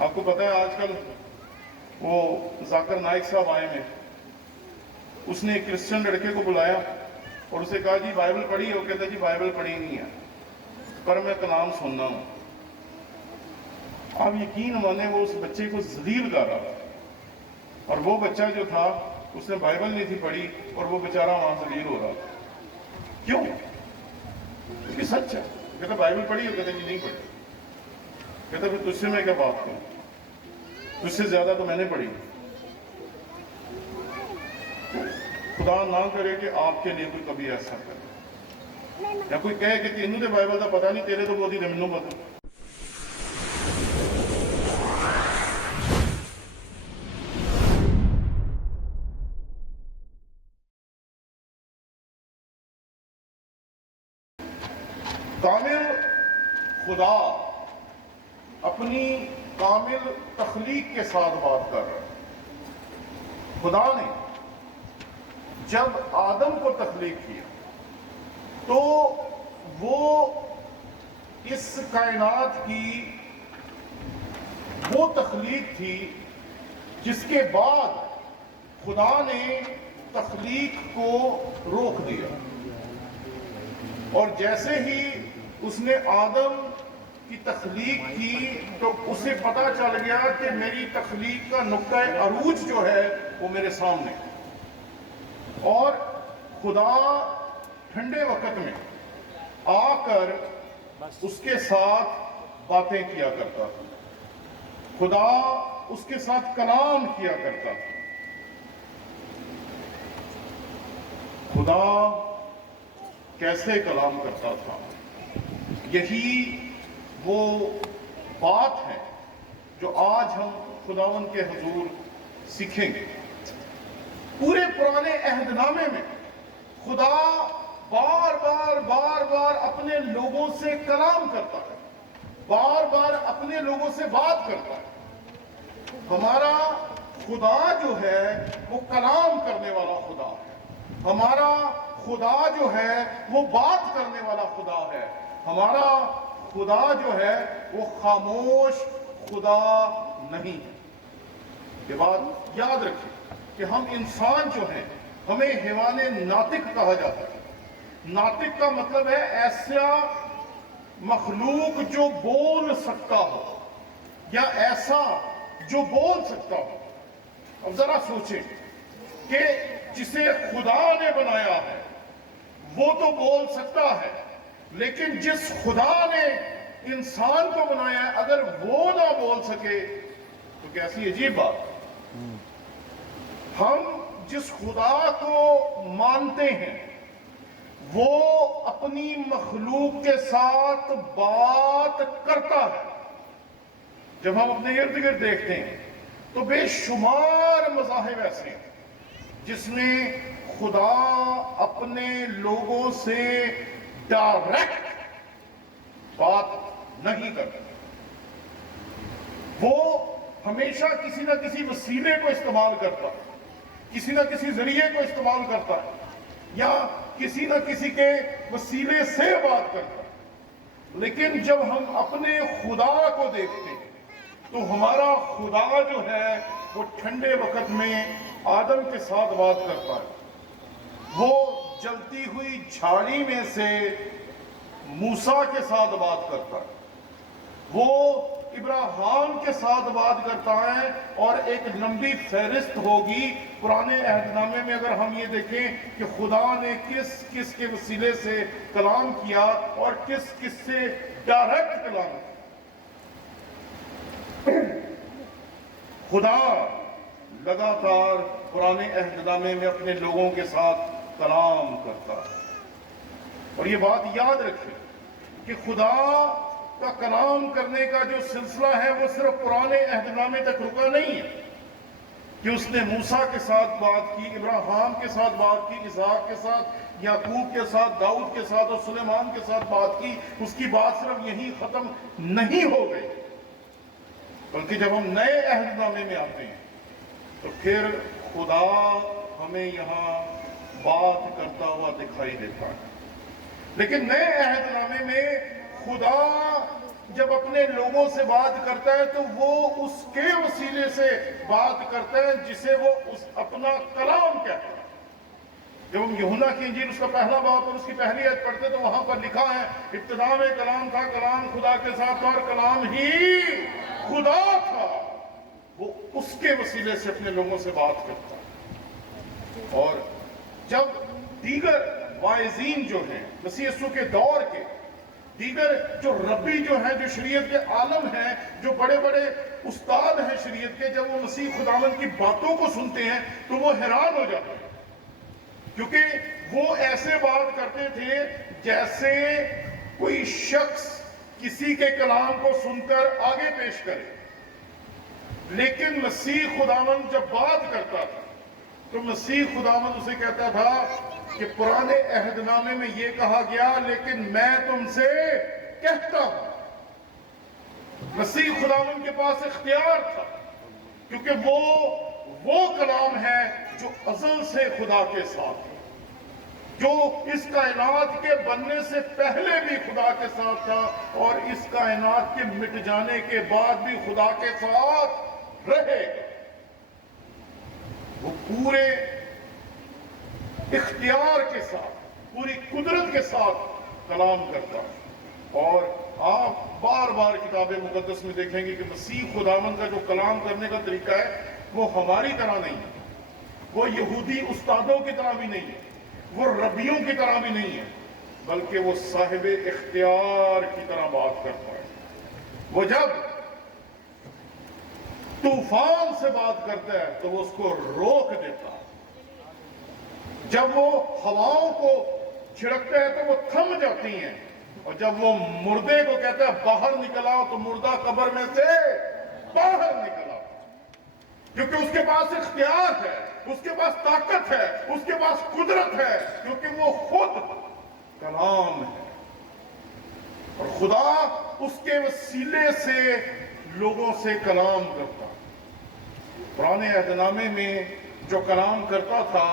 آپ کو پتا ہے آج کل وہ ذاکر نائک صاحب آئے ہیں، اس نے ایک کرسچن لڑکے کو بلایا اور اسے کہا جی بائبل پڑھی؟ وہ کہتا جی بائبل پڑھی نہیں ہے پر میں کلام سننا ہوں۔ آپ یقین مانیں وہ اس بچے کو ذلیل کر رہا تھا، اور وہ بچہ جو تھا اس نے بائبل نہیں تھی پڑھی اور وہ بیچارہ وہاں ذلیل ہو رہا تھا۔ کیوں؟ کیونکہ سچ ہے۔ کہتا بائبل پڑھی؟ وہ کہتا جی نہیں پڑھی۔ کہتا پھر تجھ سے میں کیا بات کروں، تجھ سے زیادہ تو میں نے پڑھی۔ خدا نہ کرے کہ آپ کے لیے کوئی کبھی ایسا کرے، یا کوئی کہے کہ تینوں تے بائبل کا پتہ نہیں، تیرے تو بہت ہی دمنوں پتہ۔ کامل خدا اپنی کامل تخلیق کے ساتھ بات کر رہا ہے۔ خدا نے جب آدم کو تخلیق کیا تو وہ اس کائنات کی وہ تخلیق تھی جس کے بعد خدا نے تخلیق کو روک دیا، اور جیسے ہی اس نے آدم کی تخلیق کی تو اسے پتا چل گیا کہ میری تخلیق کا نقطہ عروج جو ہے وہ میرے سامنے، اور خدا ٹھنڈے وقت میں آ کر اس کے ساتھ باتیں کیا کرتا تھا، خدا اس کے ساتھ کلام کیا کرتا تھا۔ خدا کیسے کلام کرتا تھا؟ یہی وہ بات ہے جو آج ہم خداوند کے حضور سیکھیں گے۔ پورے پرانے عہد نامے میں خدا بار بار اپنے لوگوں سے کلام کرتا ہے، بار بار اپنے لوگوں سے بات کرتا ہے۔ ہمارا خدا جو ہے وہ کلام کرنے والا خدا ہے، ہمارا خدا جو ہے وہ بات کرنے والا خدا ہے، ہمارا خدا جو ہے وہ خاموش خدا نہیں ہے۔ یہ بات یاد رکھیں کہ ہم انسان جو ہیں ہمیں حیوان ناطق کہا جاتا ہے۔ ناطق کا مطلب ہے ایسا مخلوق جو بول سکتا ہو، یا ایسا جو بول سکتا ہو۔ اب ذرا سوچیں کہ جسے خدا نے بنایا ہے وہ تو بول سکتا ہے، لیکن جس خدا نے انسان کو بنایا ہے اگر وہ نہ بول سکے تو کیسی عجیب بات۔ ہم جس خدا کو مانتے ہیں وہ اپنی مخلوق کے ساتھ بات کرتا ہے۔ جب ہم اپنے ارد گرد دیکھتے ہیں تو بے شمار مذاہب ایسے ہیں جس میں خدا اپنے لوگوں سے ڈائریکٹ بات نہیں کرتا، وہ ہمیشہ کسی نہ کسی وسیلے کو استعمال کرتا ہے، کسی نہ کسی ذریعے کو استعمال کرتا ہے، یا کسی نہ کسی کے وسیلے سے بات کرتا ہے۔ لیکن جب ہم اپنے خدا کو دیکھتے ہیں تو ہمارا خدا جو ہے وہ ٹھنڈے وقت میں آدم کے ساتھ بات کرتا ہے، وہ جلتی ہوئی جھاڑی میں سے موسیٰ کے ساتھ بات کرتا ہے، وہ ابراہیم کے ساتھ بات کرتا ہے، اور ایک لمبی فہرست ہوگی پرانے عہد نامے میں اگر ہم یہ دیکھیں کہ خدا نے کس کس کے وسیلے سے کلام کیا اور کس کس سے ڈائریکٹ کلام کیا۔ خدا لگاتار پرانے عہد نامے میں اپنے لوگوں کے ساتھ کلام کرتا ہے، اور یہ بات یاد رکھیں کہ خدا کا کلام کرنے کا جو سلسلہ ہے وہ صرف پرانے عہد نامے تک رکا نہیں ہے کہ اس نے موسیٰ کے ساتھ بات کی، ابراہیم کے ساتھ بات کی، اسحاق کے ساتھ، یعقوب کے ساتھ، داؤد کے ساتھ اور سلیمان کے ساتھ بات کی۔ اس کی بات صرف یہی ختم نہیں ہو گئی، بلکہ جب ہم نئے عہد نامے میں آتے ہیں تو پھر خدا ہمیں یہاں بات کرتا ہوا دکھائی دیتا ہے۔ لیکن نئے عہد نامے میں خدا جب اپنے لوگوں سے بات کرتا ہے تو وہ اس کے وسیلے سے بات کرتا ہے جسے وہ اپنا کلام کہتا ہے۔ جب ہم یوحنا کی انجیل اس کا پہلا باب اور اس کی پہلی آیت پڑھتے تو وہاں پر لکھا ہے ابتدا میں کلام تھا، کلام خدا کے ساتھ تھا اور کلام ہی خدا تھا۔ وہ اس کے وسیلے سے اپنے لوگوں سے بات کرتا ہے۔ اور جب دیگر واعظین جو ہیں مسیح یسوع کے دور کے، دیگر جو ربی جو ہیں، جو شریعت کے عالم ہیں، جو بڑے بڑے استاد ہیں شریعت کے، جب وہ مسیح خداوند کی باتوں کو سنتے ہیں تو وہ حیران ہو جاتے ہیں، کیونکہ وہ ایسے بات کرتے تھے جیسے کوئی شخص کسی کے کلام کو سن کر آگے پیش کرے۔ لیکن مسیح خداوند جب بات کرتا تھا تو مسیح خداوند اسے کہتا تھا کہ پرانے عہد نامے میں یہ کہا گیا لیکن میں تم سے کہتا ہوں۔ مسیح خداوند کے پاس اختیار تھا، کیونکہ وہ کلام ہے جو ازل سے خدا کے ساتھ ہے، جو اس کائنات کے بننے سے پہلے بھی خدا کے ساتھ تھا اور اس کائنات کے مٹ جانے کے بعد بھی خدا کے ساتھ رہے گا۔ وہ پورے اختیار کے ساتھ، پوری قدرت کے ساتھ کلام کرتا ہے۔ اور آپ بار بار کتاب مقدس میں دیکھیں گے کہ مسیح خداوند کا جو کلام کرنے کا طریقہ ہے وہ ہماری طرح نہیں ہے، وہ یہودی استادوں کی طرح بھی نہیں ہے، وہ ربیوں کی طرح بھی نہیں ہے، بلکہ وہ صاحب اختیار کی طرح بات کرتا ہے۔ وہ جب طوفان سے بات کرتا ہے تو وہ اس کو روک دیتا ہے، جب وہ ہواؤں کو چھڑکتا ہے تو وہ تھم جاتی ہیں، اور جب وہ مردے کو کہتا ہے باہر نکل آؤ تو مردہ قبر میں سے باہر نکل آؤ، کیونکہ اس کے پاس اختیار ہے، اس کے پاس طاقت ہے، اس کے پاس قدرت ہے، کیونکہ وہ خود کلام ہے۔ اور خدا اس کے وسیلے سے لوگوں سے کلام کرتا۔ پرانے عہد نامے میں جو کلام کرتا تھا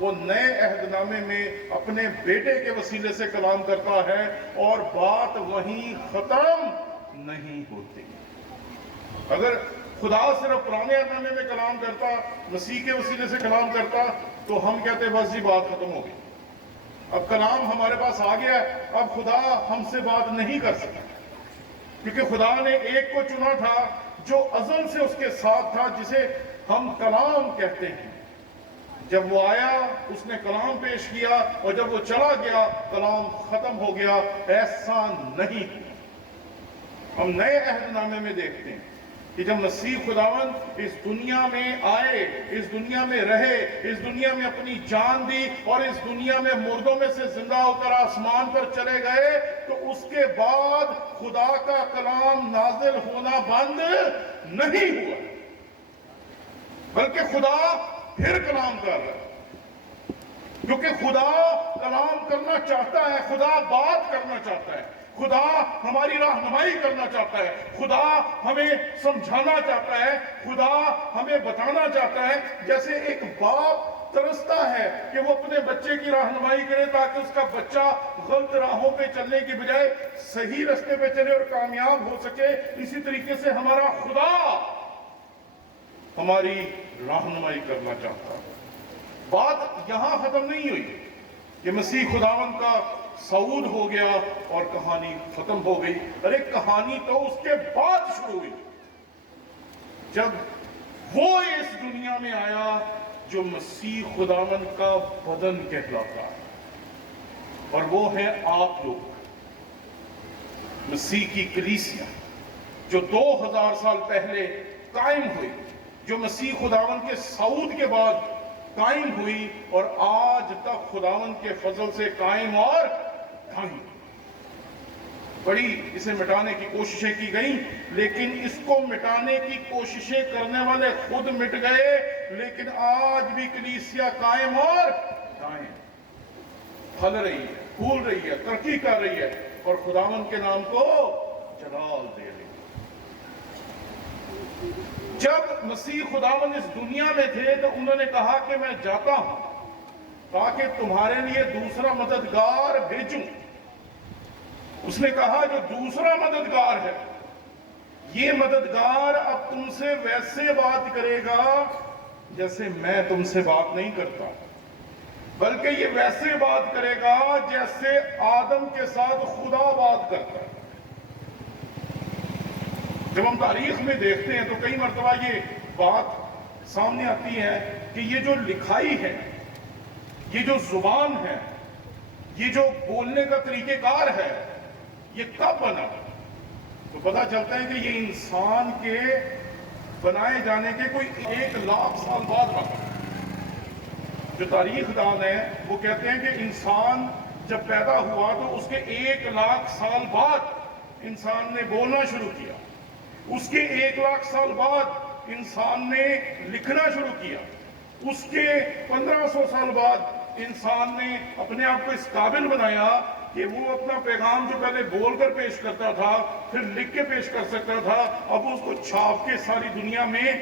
وہ نئے عہد نامے میں اپنے بیٹے کے وسیلے سے کلام کرتا ہے، اور بات وہیں ختم نہیں ہوتی۔ اگر خدا صرف پرانے عہد نامے میں کلام کرتا، مسیح کے وسیلے سے کلام کرتا، تو ہم کہتے بس جی بات ختم ہو گئی، اب کلام ہمارے پاس آ گیا ہے، اب خدا ہم سے بات نہیں کر سکتا، کیونکہ خدا نے ایک کو چنا تھا جو ازل سے اس کے ساتھ تھا، جسے ہم کلام کہتے ہیں۔ جب وہ آیا اس نے کلام پیش کیا، اور جب وہ چلا گیا کلام ختم ہو گیا۔ ایسا نہیں ہوا۔ ہم نئے عہد نامے میں دیکھتے ہیں کہ جب مسیح خداوند اس دنیا میں آئے، اس دنیا میں رہے، اس دنیا میں اپنی جان دی، اور اس دنیا میں مردوں میں سے زندہ ہو کر آسمان پر چلے گئے، تو اس کے بعد خدا کا کلام نازل ہونا بند نہیں ہوا، بلکہ خدا پھر کلام کر رہا ہے، کیونکہ خدا کلام کرنا چاہتا ہے، خدا بات کرنا چاہتا ہے، خدا ہماری رہنمائی کرنا چاہتا ہے، خدا ہمیں سمجھانا چاہتا ہے، خدا ہمیں بتانا چاہتا ہے۔ جیسے ایک باپ ترستا ہے کہ وہ اپنے بچے کی رہنمائی کرے تاکہ اس کا بچہ غلط راہوں پہ چلنے کی بجائے صحیح راستے پہ چلے اور کامیاب ہو سکے، اسی طریقے سے ہمارا خدا ہماری رہنمائی کرنا چاہتا ہے۔ بات یہاں ختم نہیں ہوئی کہ مسیح خداوند کا صعود ہو گیا اور کہانی ختم ہو گئی۔ ارے کہانی تو اس کے بعد شروع ہوئی، جب وہ اس دنیا میں آیا جو مسیح خداوند کا بدن کہلاتا ہے، اور وہ ہے آپ لوگ، مسیح کی کلیسیا، جو 2000 سال پہلے قائم ہوئی، جو مسیح خداوند کے صعود کے بعد قائم ہوئی، اور آج تک خداوند کے فضل سے قائم اور دائم۔ بڑی اسے مٹانے کی کوششیں کی گئیں، لیکن اس کو مٹانے کی کوششیں کرنے والے خود مٹ گئے، لیکن آج بھی کلیسیا قائم اور دائم، پھل رہی ہے، پھول رہی ہے، ترقی کر رہی ہے، اور خداوند کے نام کو جلال دے رہی ہے۔ جب مسیح خداوند اس دنیا میں تھے تو انہوں نے کہا کہ میں جاتا ہوں تاکہ تمہارے لیے دوسرا مددگار بھیجوں۔ اس نے کہا جو دوسرا مددگار ہے یہ مددگار اب تم سے ویسے بات کرے گا جیسے میں تم سے بات نہیں کرتا، بلکہ یہ ویسے بات کرے گا جیسے آدم کے ساتھ خدا بات کرتا ہے۔ جب ہم تاریخ میں دیکھتے ہیں تو کئی مرتبہ یہ بات سامنے آتی ہے کہ یہ جو لکھائی ہے، یہ جو زبان ہے، یہ جو بولنے کا طریقہ کار ہے، یہ کب بنا؟ تو پتہ چلتا ہے کہ یہ انسان کے بنائے جانے کے کوئی 1,00,000 سال بعد رہا۔ جو تاریخ دان ہیں وہ کہتے ہیں کہ انسان جب پیدا ہوا تو اس کے 1,00,000 سال بعد انسان نے بولنا شروع کیا، اس کے 1,00,000 سال بعد انسان نے لکھنا شروع کیا، اس کے 1,500 سال بعد انسان نے اپنے آپ کو اس قابل بنایا کہ وہ اپنا پیغام جو پہلے بول کر پیش کرتا تھا پھر لکھ کے پیش کر سکتا تھا، اب وہ اس کو چھاپ کے ساری دنیا میں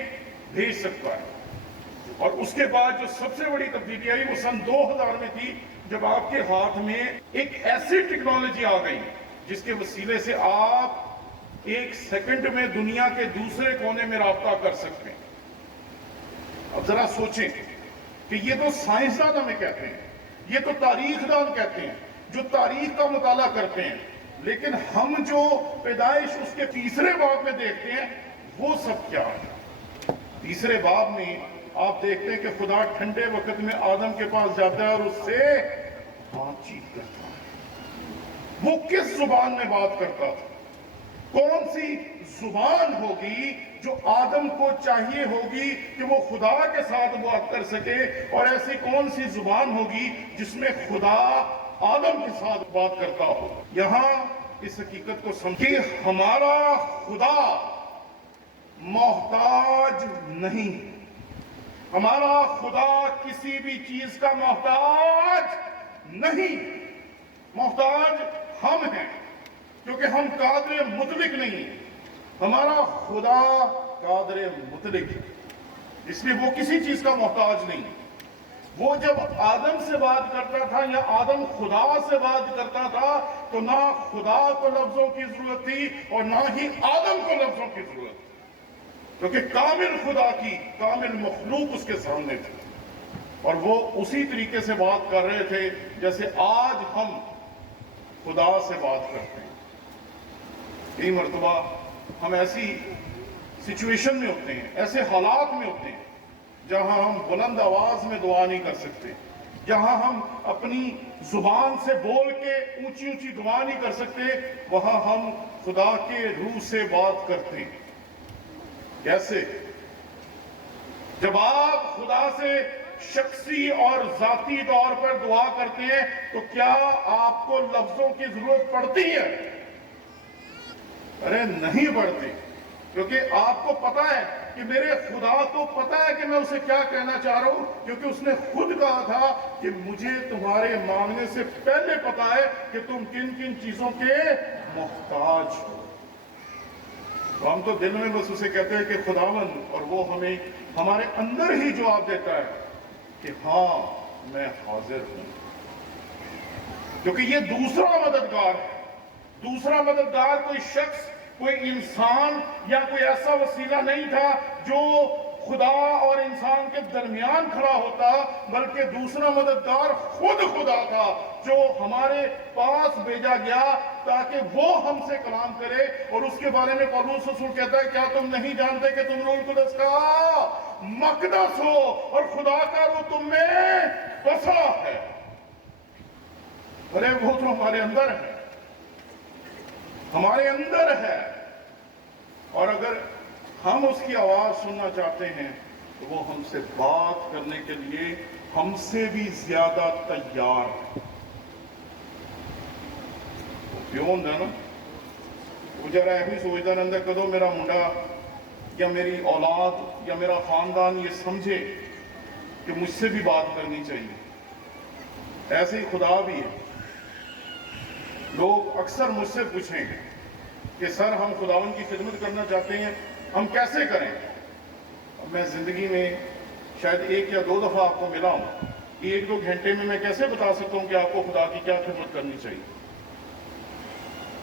بھیج سکتا ہے۔ اور اس کے بعد جو سب سے بڑی تبدیلی آئی وہ سن 2000 میں تھی، جب آپ کے ہاتھ میں ایک ایسی ٹیکنالوجی آ گئی جس کے وسیلے سے آپ 1 سیکنڈ میں دنیا کے دوسرے کونے میں رابطہ کر سکتے ہیں۔ اب ذرا سوچیں کہ یہ تو سائنسدان ہمیں کہتے ہیں، یہ تو تاریخ دان کہتے ہیں جو تاریخ کا مطالعہ کرتے ہیں، لیکن ہم جو پیدائش اس کے تیسرے باب میں دیکھتے ہیں وہ سب کیا ہے؟ تیسرے باب میں آپ دیکھتے ہیں کہ خدا ٹھنڈے وقت میں آدم کے پاس جاتا ہے اور اس سے بات چیت کرتا ہے۔ وہ کس زبان میں بات کرتا تھا؟ کون سی زبان ہوگی جو آدم کو چاہیے ہوگی کہ وہ خدا کے ساتھ بات کر سکے، اور ایسی کون سی زبان ہوگی جس میں خدا آدم کے ساتھ بات کرتا ہو؟ یہاں اس حقیقت کو سمجھیں، ہمارا خدا محتاج نہیں، ہمارا خدا کسی بھی چیز کا محتاج نہیں، محتاج ہم ہیں کیونکہ ہم قادر مطلق نہیں ہیں۔ ہمارا خدا قادر مطلق ہے، اس لیے وہ کسی چیز کا محتاج نہیں۔ وہ جب آدم سے بات کرتا تھا یا آدم خدا سے بات کرتا تھا تو نہ خدا کو لفظوں کی ضرورت تھی اور نہ ہی آدم کو لفظوں کی ضرورت تھی، کیونکہ کامل خدا کی کامل مخلوق اس کے سامنے تھی، اور وہ اسی طریقے سے بات کر رہے تھے جیسے آج ہم خدا سے بات کرتے ہیں۔ کئی مرتبہ ہم ایسی سچویشن میں ہوتے ہیں، ایسے حالات میں ہوتے ہیں جہاں ہم بلند آواز میں دعا نہیں کر سکتے، جہاں ہم اپنی زبان سے بول کے اونچی اونچی دعا نہیں کر سکتے، وہاں ہم خدا کے روح سے بات کرتے ہیں۔ کیسے؟ جب آپ خدا سے شخصی اور ذاتی طور پر دعا کرتے ہیں تو کیا آپ کو لفظوں کی ضرورت پڑتی ہے؟ ارے نہیں پڑتی، کیونکہ آپ کو پتا ہے کہ میرے خدا کو پتا ہے کہ میں اسے کیا کہنا چاہ رہا ہوں، کیونکہ اس نے خود کہا تھا کہ مجھے تمہارے مانگنے سے پہلے پتا ہے کہ تم کن کن چیزوں کے محتاج ہو۔ ہم تو دل میں بس اسے کہتے ہیں کہ خداوند، اور وہ ہمیں ہمارے اندر ہی جواب دیتا ہے کہ ہاں میں حاضر ہوں، کیونکہ یہ دوسرا مددگار ہے۔ دوسرا مددگار کوئی شخص، کوئی انسان یا کوئی ایسا وسیلہ نہیں تھا جو خدا اور انسان کے درمیان کھڑا ہوتا، بلکہ دوسرا مددگار خود خدا تھا جو ہمارے پاس بھیجا گیا تاکہ وہ ہم سے کلام کرے۔ اور اس کے بارے میں پولس رسول کہتا ہے کیا تم نہیں جانتے کہ تم روح القدس کا مقدس ہو اور خدا کا روح تم میں بسا ہے؟ ارے وہ تو ہمارے اندر ہے، ہمارے اندر ہے، اور اگر ہم اس کی آواز سننا چاہتے ہیں تو وہ ہم سے بات کرنے کے لیے ہم سے بھی زیادہ تیار ہے۔ کیوں ہوتا ہے نا؟ وہ ذرا ایسی سوچتا رہتا ہے کدو میرا منڈا یا میری اولاد یا میرا خاندان یہ سمجھے کہ مجھ سے بھی بات کرنی چاہیے۔ ایسے ہی خدا بھی ہے۔ لوگ اکثر مجھ سے پوچھیں کہ سر ہم خداوند کی خدمت کرنا چاہتے ہیں، ہم کیسے کریں؟ میں زندگی میں شاید 1 یا 2 دفعہ آپ کو ملا ہوں، 1-2 گھنٹے میں کیسے بتا سکتا ہوں کہ آپ کو خدا کی کیا خدمت کرنی چاہیے؟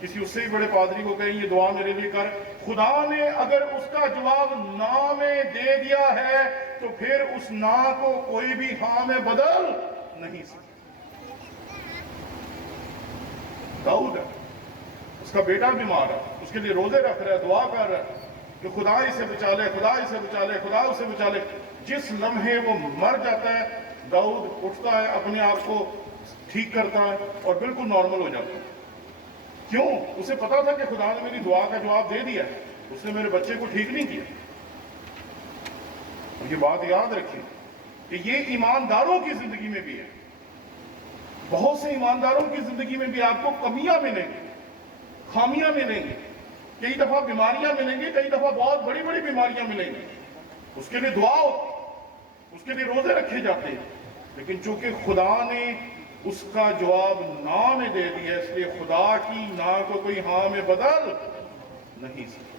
کسی اس سے بھی بڑے پادری کو کہیں یہ دعا میرے لیے کر، خدا نے اگر اس کا جواب نا میں دے دیا ہے تو پھر اس نا کو کوئی بھی ہاں میں بدل نہیں سکتا۔ داؤد ہے، اس کا بیٹا بیمار ہے، اس کے لیے روزے رکھ رہا ہے، دعا کر رہا ہے کہ خدا اسے بچا لے، خدا اسے بچا لے، خدا اسے بچا لے۔ جس لمحے وہ مر جاتا ہے، داؤد اٹھتا ہے، اپنے آپ کو ٹھیک کرتا ہے اور بالکل نارمل ہو جاتا ہے۔ کیوں؟ اسے پتا تھا کہ خدا نے میری دعا کا جواب دے دیا، اس نے میرے بچے کو ٹھیک نہیں کیا۔ اور یہ بات یاد رکھیں کہ یہ ایمانداروں کی زندگی میں بھی ہے، بہت سے ایمانداروں کی زندگی میں بھی آپ کو کمیاں ملیں گی، خامیاں ملیں گی، کئی دفعہ بیماریاں ملیں گی، کئی دفعہ بہت بڑی بڑی بیماریاں ملیں گی، اس کے لیے دعا ہوتی، اس کے لیے روزے رکھے جاتے ہیں، لیکن چونکہ خدا نے اس کا جواب نا میں دے دیا، اس لیے خدا کی نا کو کوئی ہاں میں بدل نہیں سکتا۔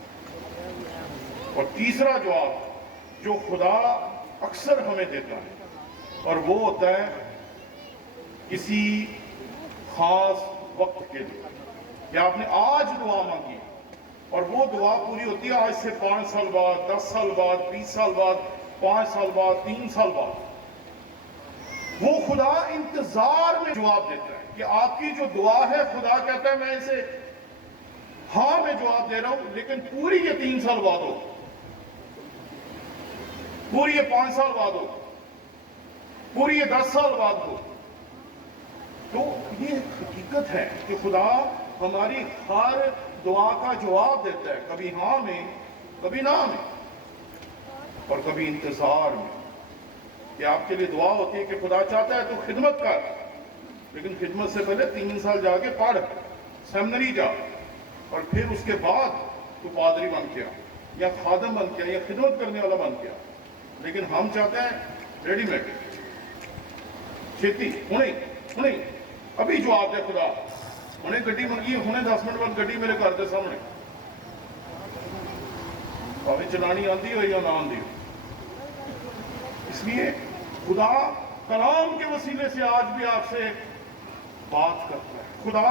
اور تیسرا جواب جو خدا اکثر ہمیں دیتا ہے، اور وہ ہوتا ہے کسی خاص وقت کے لیے، یا آپ نے آج دعا مانگی اور وہ دعا پوری ہوتی ہے آج سے 5 سال بعد، 10 سال بعد، 20 سال بعد، 5 سال بعد، 3 سال بعد، وہ خدا انتظار میں جواب دیتا ہے کہ آپ کی جو دعا ہے، خدا کہتا ہے میں اسے ہاں میں جواب دے رہا ہوں، لیکن پوری یہ 3 سال بعد ہو، پوری یہ 5 سال بعد ہو، پوری یہ 10 سال بعد ہو۔ تو یہ حقیقت ہے کہ خدا ہماری ہر دعا کا جواب دیتا ہے، کبھی ہاں میں، کبھی نہ میں، اور کبھی انتظار میں، کہ آپ کے لیے دعا ہوتی ہے کہ خدا چاہتا ہے تو خدمت کر، لیکن خدمت سے پہلے 3 سال جا کے پڑھ، سیمنری جا، اور پھر اس کے بعد تو پادری بن گیا یا خادم بن گیا یا خدمت کرنے والا بن گیا۔ لیکن ہم چاہتے ہیں ریڈی میڈ، چھتی، ہنے ابھی جواب دے خدا، ہنے گڈی منگی، ہنے 10 منٹ بعد گڈی میرے گھر کے سامنے، بھاویں چلانی آندی ہو یا نہ آندی ہو۔ اس لیے خدا کلام کے وسیلے سے آج بھی آپ سے بات کرتا ہے، خدا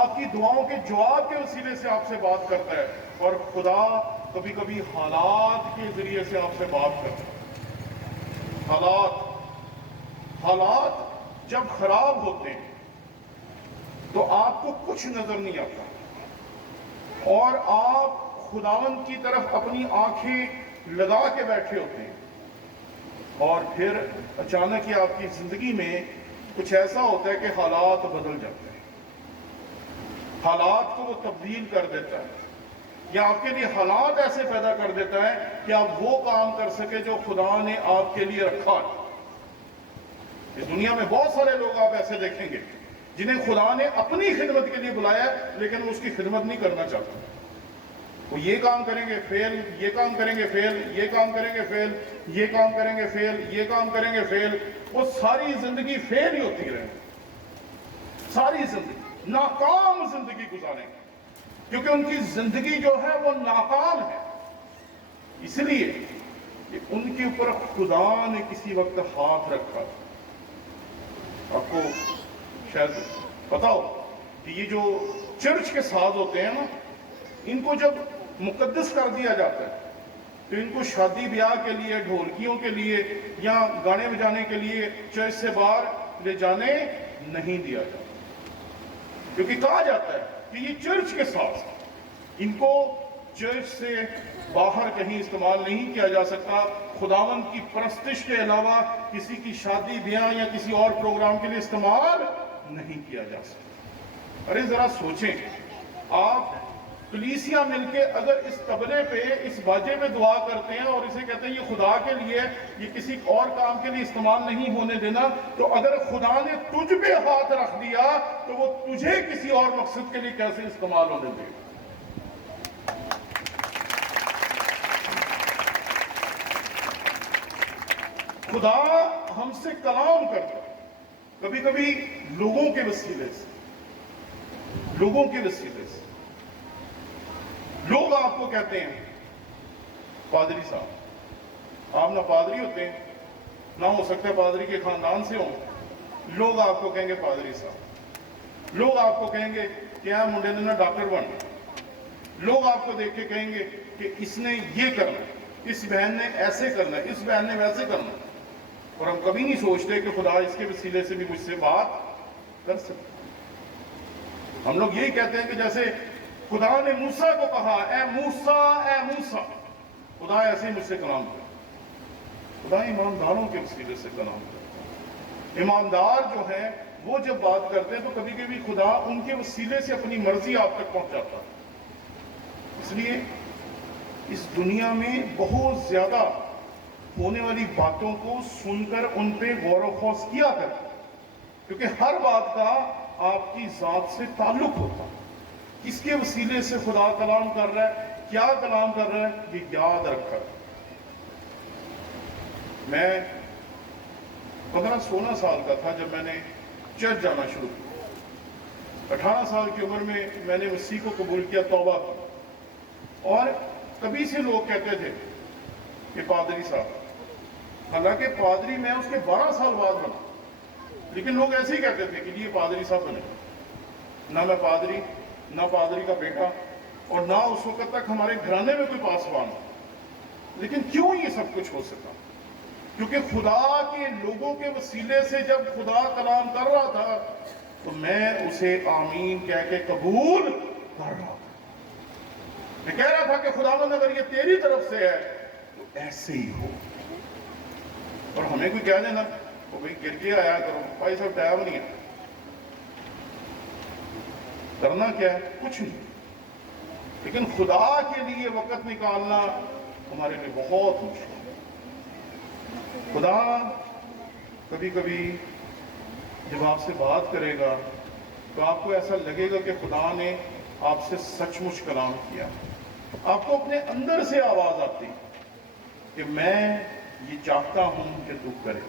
آپ کی دعاؤں کے جواب کے وسیلے سے آپ سے بات کرتا ہے، اور خدا کبھی کبھی حالات کے ذریعے سے آپ سے بات کرتا ہے۔ حالات جب خراب ہوتے ہیں تو آپ کو کچھ نظر نہیں آتا، اور آپ خداوند کی طرف اپنی آنکھیں لگا کے بیٹھے ہوتے ہیں، اور پھر اچانک ہی آپ کی زندگی میں کچھ ایسا ہوتا ہے کہ حالات بدل جاتے ہیں، حالات کو وہ تبدیل کر دیتا ہے، یا آپ کے لیے حالات ایسے پیدا کر دیتا ہے کہ آپ وہ کام کر سکے جو خدا نے آپ کے لیے رکھا ہے۔ اس دنیا میں بہت سارے لوگ آپ ایسے دیکھیں گے جنہیں خدا نے اپنی خدمت کے لیے بلایا ہے، لیکن وہ اس کی خدمت نہیں کرنا چاہتے۔ وہ یہ کام کریں گے فیل، یہ کام کریں گے فیل، یہ کام کریں گے فیل، یہ کام کریں گے فیل، یہ کام کریں گے فیل، وہ ساری زندگی فیل ہی ہوتی رہے، ساری زندگی ناکام زندگی گزاریں گے، کیونکہ ان کی زندگی جو ہے وہ ناکام ہے، اس لیے کہ ان کے اوپر خدا نے کسی وقت ہاتھ رکھا۔ آپ کو شاید پتا ہو کہ یہ جو چرچ کے ساز ہوتے ہیں نا، ان کو جب مقدس کر دیا جاتا ہے تو ان کو شادی بیاہ کے لیے، ڈھولکیوں کے لیے یا گانے بجانے کے لیے چرچ سے باہر لے جانے نہیں دیا جاتا، کیونکہ کہا جاتا ہے کہ یہ چرچ کے ساز، ان کو چرچ سے باہر کہیں استعمال نہیں کیا جا سکتا، خداوند کی پرستش کے علاوہ کسی کی شادی بیاہ یا کسی اور پروگرام کے لیے استعمال نہیں کیا جا سکتا۔ ارے ذرا سوچیں، آپ کلیسیا مل کے اگر اس طبلے پہ، اس باجے پہ دعا کرتے ہیں اور اسے کہتے ہیں یہ خدا کے لیے، یہ کسی اور کام کے لیے استعمال نہیں ہونے دینا، تو اگر خدا نے تجھ پہ ہاتھ رکھ دیا تو وہ تجھے کسی اور مقصد کے لیے کیسے استعمال ہونے دے گا؟ خدا ہم سے کلام کرتا ہے، کبھی کبھی لوگوں کے وسیلے سے، لوگوں کے وسیلے سے۔ لوگ آپ کو کہتے ہیں پادری صاحب، آپ نہ پادری ہوتے ہیں، نہ ہو سکتا ہے پادری کے خاندان سے ہوں، لوگ آپ کو کہیں گے پادری صاحب، لوگ آپ کو کہیں گے کہ آپ منڈے نے ڈاکٹر بننا, لوگ آپ کو دیکھ کے کہیں گے کہ اس نے یہ کرنا, اس بہن نے ایسے کرنا, اس بہن نے ویسے کرنا, اور ہم کبھی نہیں سوچتے کہ خدا اس کے وسیلے سے بھی مجھ سے بات کر سکتے. ہم لوگ یہی کہتے ہیں کہ جیسے خدا نے موسیٰ کو کہا, اے موسیٰ اے موسیٰ, خدا ایسے ہی مجھ سے کلام کرتا. خدا ایمانداروں کے وسیلے سے کلام کرتا. ایماندار جو ہے وہ جب بات کرتے ہیں تو کبھی کبھی خدا ان کے وسیلے سے اپنی مرضی آپ تک پہنچاتا ہے. اس لیے اس دنیا میں بہت زیادہ ہونے والی باتوں کو سن کر ان پہ غور و خوض کیا کرتے, کیونکہ ہر بات کا آپ کی ذات سے تعلق ہوتا ہے. کس کے وسیلے سے خدا کلام کر رہا ہے, کیا کلام کر رہا ہے, یہ یاد رکھا. میں 15-16 سال کا تھا جب میں نے چرچ جانا شروع کیا. 18 سال کی عمر میں نے مسیح کو قبول کیا, توبہ کی. اور کبھی سے لوگ کہتے تھے کہ پادری صاحب, حالانکہ پادری میں اس کے 12 سال بعد بنا, لیکن لوگ ایسے ہی کہتے تھے کہ یہ پادری صاحب بنے. نہ میں پادری, نہ پادری کا بیٹا, اور نہ اس وقت تک ہمارے گھرانے میں کوئی پاسبان ہو. لیکن کیوں یہ سب کچھ ہو سکا؟ کیونکہ خدا کے لوگوں کے وسیلے سے جب خدا کلام کر رہا تھا تو میں اسے آمین کہہ کے قبول کر رہا تھا. میں کہہ رہا تھا کہ خداوند اگر یہ تیری طرف سے ہے تو ایسے ہی ہو. اور ہمیں کوئی کہہ دینا وہ بھائی گر کے آیا کرو, بھائی صاحب ٹائم نہیں ہے, کرنا کیا ہے, کچھ نہیں. لیکن خدا کے لیے وقت نکالنا ہمارے لیے بہت مشکل ہے. خدا کبھی کبھی جب آپ سے بات کرے گا تو آپ کو ایسا لگے گا کہ خدا نے آپ سے سچ مچ کلام کیا. آپ کو اپنے اندر سے آواز آتی کہ میں یہ چاہتا ہوں کہ تو کرے.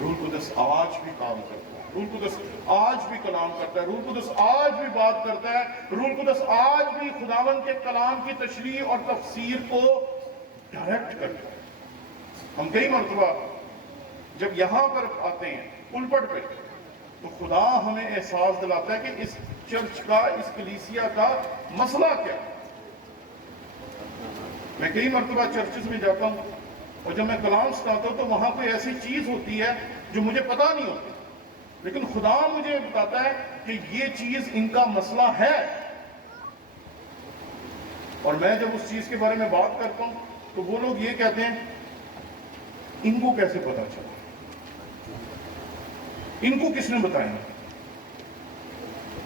روح القدس آج بھی کام کرتا ہے, روح القدس آج بھی کلام کرتا ہے, روح القدس آج بھی بات کرتا ہے, روح القدس آج بھی خداوند کے کلام کی تشریح اور تفسیر کو ڈائریکٹ کرتا ہے. ہم کئی مرتبہ جب یہاں پر آتے ہیں پلپٹ پہ تو خدا ہمیں احساس دلاتا ہے کہ اس چرچ کا, اس کلیسیا کا مسئلہ کیا ہے. میں کئی مرتبہ چرچز میں جاتا ہوں اور جب میں کلام سناتا ہوں تو وہاں کوئی ایسی چیز ہوتی ہے جو مجھے پتا نہیں ہوتی, لیکن خدا مجھے بتاتا ہے کہ یہ چیز ان کا مسئلہ ہے. اور میں جب اس چیز کے بارے میں بات کرتا ہوں تو وہ لوگ یہ کہتے ہیں ان کو کیسے پتا چلا, ان کو کس نے بتایا.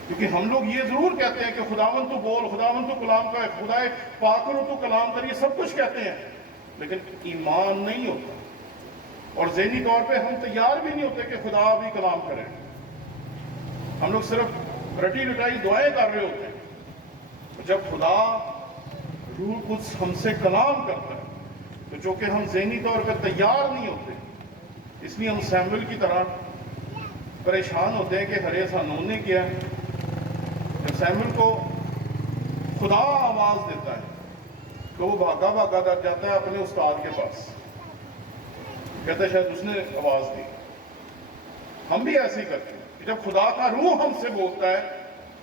کیونکہ ہم لوگ یہ ضرور کہتے ہیں کہ خداوند تو بول, خداوند تو کلام کا ہے, خدا پاک کرو تو کلام کر, یہ سب کچھ کہتے ہیں, لیکن ایمان نہیں ہوتا. اور ذہنی طور پہ ہم تیار بھی نہیں ہوتے کہ خدا بھی کلام کرے. ہم لوگ صرف رٹی رٹائی دعائیں کر رہے ہوتے ہیں. جب خدا روح القدس ہم سے کلام کرتا ہے تو جو کہ ہم ذہنی طور پہ تیار نہیں ہوتے, اس لیے ہم سیموئل کی طرح پریشان ہوتے ہیں کہ ہرے سانون نے کیا. جب سیموئل کو خدا آواز دیتا ہے تو وہ بھاگا بھاگا جاتا ہے اپنے استاد کے پاس, کہتا ہے شاید اس نے آواز دی. ہم بھی ایسے ہی کرتے ہیں کہ جب خدا کا روح ہم سے بولتا ہے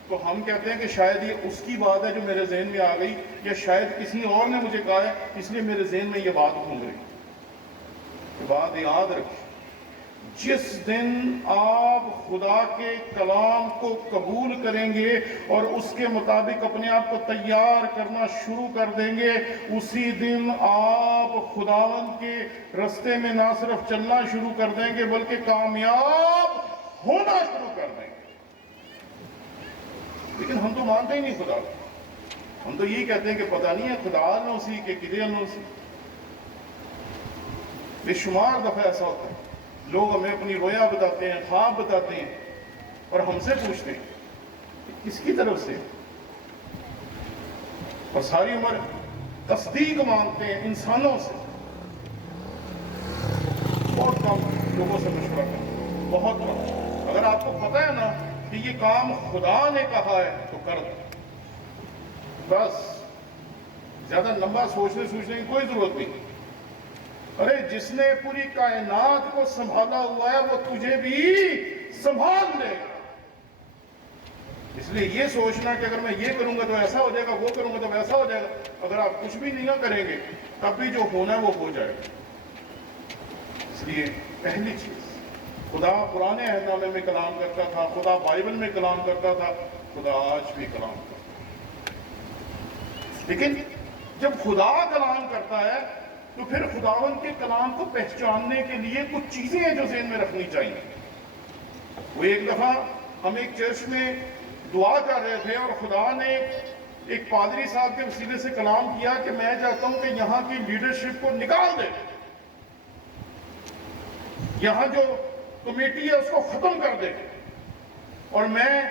تو ہم کہتے ہیں کہ شاید یہ اس کی بات ہے جو میرے ذہن میں آ گئی, یا شاید کسی اور نے مجھے کہا ہے اس لیے میرے ذہن میں یہ بات گھوم رہی. یہ بات یاد رکھیں, جس دن آپ خدا کے کلام کو قبول کریں گے اور اس کے مطابق اپنے آپ کو تیار کرنا شروع کر دیں گے, اسی دن آپ خداوند کے رستے میں نہ صرف چلنا شروع کر دیں گے بلکہ کامیاب ہونا شروع کر دیں گے. لیکن ہم تو مانتے ہی نہیں خدا کو. ہم تو یہی کہتے ہیں کہ پتہ نہیں ہے خدا نو سی کہ کدے نو سی. بے شمار دفعہ ایسا ہوتا ہے لوگ ہمیں اپنی رویا بتاتے ہیں, خواب بتاتے ہیں, اور ہم سے پوچھتے ہیں کہ کس کی طرف سے, اور ساری عمر تصدیق مانگتے ہیں انسانوں سے. بہت کم لوگوں سے مشورہ کرتے, بہت کم. اگر آپ کو پتہ ہے نا کہ یہ کام خدا نے کہا ہے تو کر دو. بس زیادہ لمبا سوچنے کی کوئی ضرورت نہیں. ارے جس نے پوری کائنات کو سنبھالا ہوا ہے وہ تجھے بھی سنبھال لے گا. اس اس لیے یہ سوچنا کہ اگر میں یہ کروں گا تو ایسا ہو جائے گا، وہ کروں گا تو ویسا ہو جائے گا، اگر آپ کچھ بھی نہیں کریں گے تب بھی جو ہونا ہے وہ ہو جائے گا۔ اس لیے پہلی چیز، خدا پرانے عہد نامے میں کلام کرتا تھا، خدا بائبل میں کلام کرتا تھا، خدا آج بھی کلام کرتا ہے۔ لیکن جب خدا کلام کرتا ہے تو پھر خداوند کے کلام کو پہچاننے کے لیے کچھ چیزیں ہیں جو ذہن میں رکھنی چاہیے۔ وہ ایک دفعہ ہم ایک چرچ میں دعا کر رہے تھے اور خدا نے ایک پادری صاحب کے وسیلے سے کلام کیا کہ میں چاہتا ہوں کہ یہاں کی لیڈرشپ کو نکال دے، یہاں جو کمیٹی ہے اس کو ختم کر دے، اور میں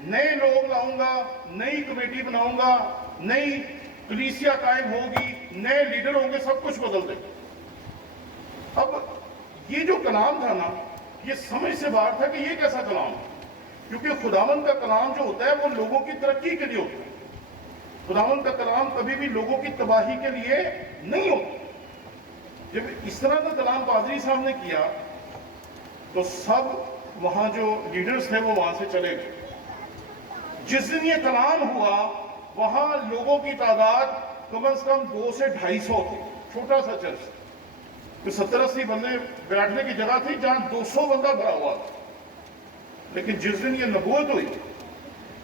نئے لوگ لاؤں گا، نئی کمیٹی بناؤں گا، نئی کلیسیا قائم ہوگی، نئے لیڈر ہوں گے، سب کچھ بدل دے۔ اب یہ جو کلام تھا نا، یہ سمجھ سے باہر تھا کہ یہ کیسا کلام ہے، کیونکہ خداوند کا کلام جو ہوتا ہے وہ لوگوں کی ترقی کے لیے ہوتا ہے۔ خداوند کا کلام کبھی بھی لوگوں کی تباہی کے لیے نہیں ہوتا۔ جب اس طرح کا کلام پادری صاحب نے کیا تو سب وہاں جو لیڈرز تھے وہ وہاں سے چلے گئے۔ جس دن یہ کلام ہوا وہاں لوگوں کی تعداد کم از کم 200 سے 250 تھی، چھوٹا سا چرچ، تو 70-80 بندے بیٹھنے کی جگہ تھی جہاں 200 بندہ بھرا ہوا تھا۔ لیکن جس دن یہ نبوت ہوئی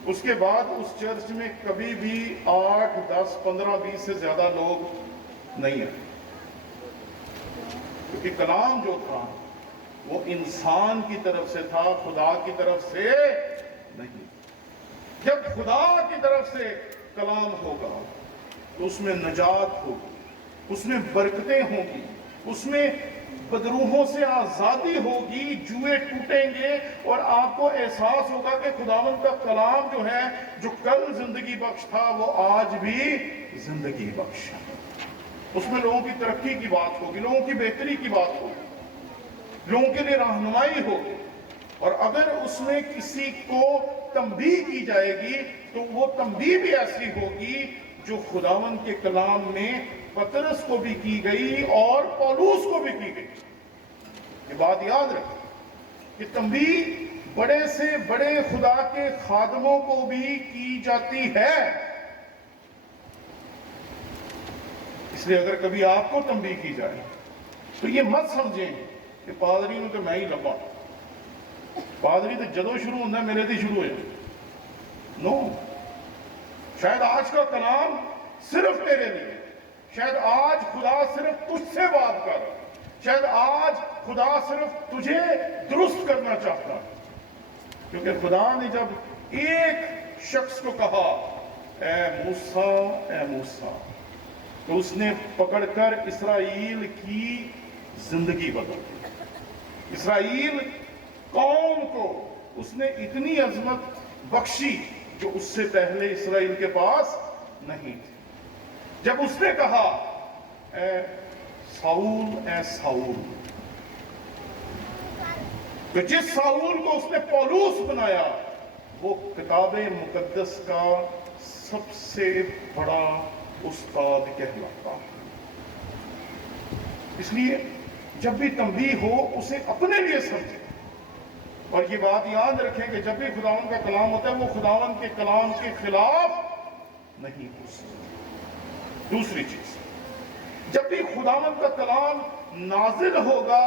اس کے بعد اس چرچ میں کبھی بھی 8، 10، 15، 20 سے زیادہ لوگ نہیں ہیں، کیونکہ کلام جو تھا وہ انسان کی طرف سے تھا، خدا کی طرف سے نہیں۔ جب خدا کی طرف سے کلام ہوگا تو اس میں نجات ہوگی، اس میں برکتیں ہوں گی، اس میں بدروحوں سے آزادی ہوگی، جوئے ٹوٹیں گے، اور آپ کو احساس ہوگا کہ خداوند کا کلام جو ہے، جو کل زندگی بخش تھا وہ آج بھی زندگی بخش ہے۔ اس میں لوگوں کی ترقی کی بات ہوگی، لوگوں کی بہتری کی بات ہوگی، لوگوں کے لیے رہنمائی ہوگی، اور اگر اس میں کسی کو تنبیہ کی جائے گی تو وہ تنبیہ بھی ایسی ہوگی جو خداوند کے کلام میں پطرس کو بھی کی گئی اور پولوس کو بھی کی گئی۔ یہ بات یاد رکھیں کہ تنبیہ بڑے سے بڑے خدا کے خادموں کو بھی کی جاتی ہے۔ اس لیے اگر کبھی آپ کو تنبیہ کی جائے تو یہ مت سمجھیں کہ پادری نوں تو میں ہی لبا، پادری تو جدوں شروع ہوتا ہے میرے تو شروع ہو جائے۔ نو، شاید آج کا کلام صرف تیرے لیے، شاید آج خدا صرف تجھ سے بات کر، شاید آج خدا صرف تجھے درست کرنا چاہتا ہے، کیونکہ خدا نے جب ایک شخص کو کہا اے موسیٰ اے موسیٰ، تو اس نے پکڑ کر اسرائیل کی زندگی بدل دی۔ اسرائیل قوم کو اس نے اتنی عظمت بخشی جو اس سے پہلے اسرائیل کے پاس نہیں تھی۔ جب اس نے کہا اے ساؤل اے ساؤل، تو جس ساؤل کو اس نے پولوس بنایا وہ کتاب مقدس کا سب سے بڑا استاد کہلاتا ہے۔ اس لیے جب بھی تنبیہ ہو اسے اپنے لیے سمجھیں، اور یہ بات یاد رکھیں کہ جب بھی خداوند کا کلام ہوتا ہے وہ خداوند کے کلام کے خلاف نہیں ہو سکتا۔ دوسری چیز، جب بھی خداوند کا کلام نازل ہوگا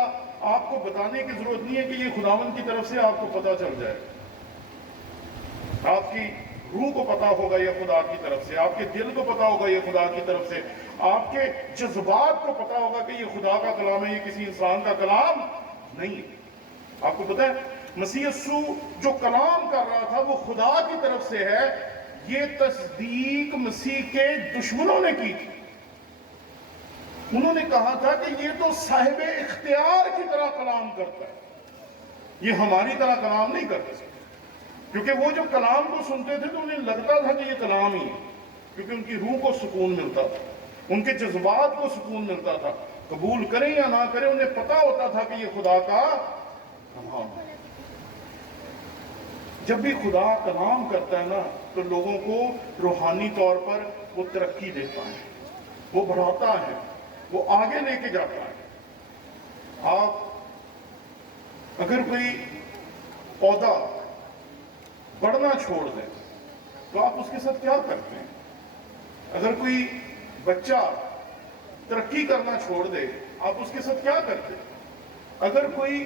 آپ کو بتانے کی ضرورت نہیں ہے کہ یہ خداوند کی طرف سے، آپ کو پتہ چل جائے، آپ کی روح کو پتا ہوگا یہ خدا کی طرف سے، آپ کے دل کو پتا ہوگا یہ خدا کی طرف سے، آپ کے جذبات کو پتا ہوگا کہ یہ خدا کا کلام ہے، یہ کسی انسان کا کلام نہیں ہے۔ آپ کو پتا ہے مسیح یسوع جو کلام کر رہا تھا وہ خدا کی طرف سے ہے، یہ تصدیق مسیح کے دشمنوں نے کی تھی۔ انہوں نے کہا تھا کہ یہ تو صاحب اختیار کی طرح کلام کرتا ہے، یہ ہماری طرح کلام نہیں کرتا، کیونکہ وہ جو کلام کو سنتے تھے تو انہیں لگتا تھا کہ یہ کلام ہی ہے، کیونکہ ان کی روح کو سکون ملتا تھا، ان کے جذبات کو سکون ملتا تھا، قبول کریں یا نہ کریں انہیں پتا ہوتا تھا کہ یہ خدا کا کلام ہے۔ جب بھی خدا کلام کرتا ہے نا تو لوگوں کو روحانی طور پر وہ ترقی دیتا ہے، وہ بڑھاتا ہے، وہ آگے لے کے جاتا ہے۔ آپ اگر کوئی پودا بڑھنا چھوڑ دیں تو آپ اس کے ساتھ کیا کرتے ہیں؟ اگر کوئی بچہ ترقی کرنا چھوڑ دے آپ اس کے ساتھ کیا کرتے ہیں؟ اگر کوئی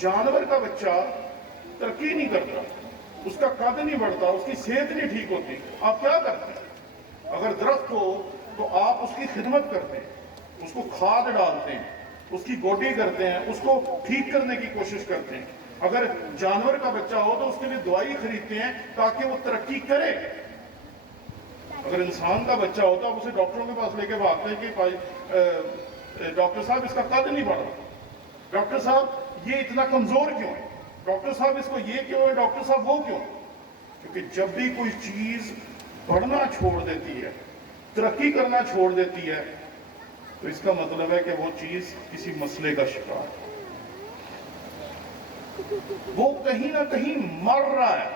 جانور کا بچہ ترقی نہیں کرتا، اس کا قد نہیں بڑھتا، اس کی صحت نہیں ٹھیک ہوتی، آپ کیا کرتے ہیں؟ اگر درخت ہو تو آپ اس کی خدمت کرتے ہیں، اس کو کھاد ڈالتے ہیں، اس کی گوڈی کرتے ہیں، اس کو ٹھیک کرنے کی کوشش کرتے ہیں۔ اگر جانور کا بچہ ہو تو اس کے لیے دوائی خریدتے ہیں تاکہ وہ ترقی کرے۔ اگر انسان کا بچہ ہو تو آپ اسے ڈاکٹروں کے پاس لے کے بھاگتے ہیں کہ ڈاکٹر صاحب اس کا قد نہیں بڑھا، ڈاکٹر صاحب یہ اتنا کمزور کیوں ہے، ڈاکٹر صاحب اس کو یہ کیوں ہے، ڈاکٹر صاحب وہ کیوں ہے؟ کیونکہ جب بھی کوئی چیز بڑھنا چھوڑ دیتی ہے، ترقی کرنا چھوڑ دیتی ہے، تو اس کا مطلب ہے کہ وہ چیز کسی مسئلے کا شکار ہے، وہ کہیں نہ کہیں مر رہا ہے،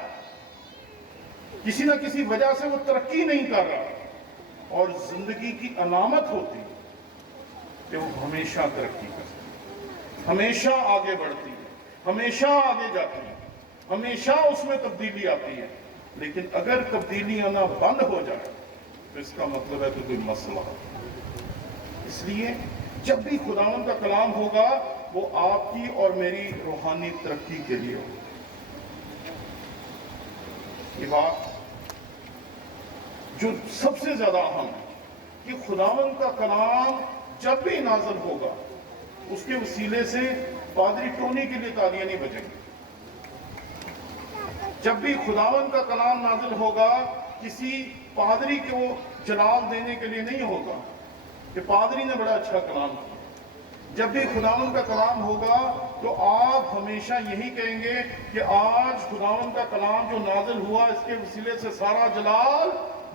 کسی نہ کسی وجہ سے وہ ترقی نہیں کر رہا۔ اور زندگی کی علامت ہوتی ہے کہ وہ ہمیشہ ترقی کرتی ہے، ہمیشہ آگے بڑھتی ہے، ہمیشہ آگے جاتی ہے، ہمیشہ اس میں تبدیلی آتی ہے۔ لیکن اگر تبدیلی آنا بند ہو جائے تو اس کا مطلب ہے کہ کوئی مسئلہ ہے۔ اس لیے جب بھی خداوند کا کلام ہوگا وہ آپ کی اور میری روحانی ترقی کے لیے ہوگا۔ یہ بات جو سب سے زیادہ اہم ہے کہ خداوند کا کلام جب بھی نازل ہوگا اس کے وسیلے سے پادری ٹونی کے لیے تالیاں نہیں بجیں گی۔ جب بھی خداوند کا کلام نازل ہوگا کسی پادری کو جلال دینے کے لیے نہیں ہوگا کہ پادری نے بڑا اچھا کلام کیا۔ جب بھی خداوند کا کلام ہوگا تو آپ ہمیشہ یہی کہیں گے کہ آج خداوند کا کلام جو نازل ہوا اس کے وسیلے سے سارا جلال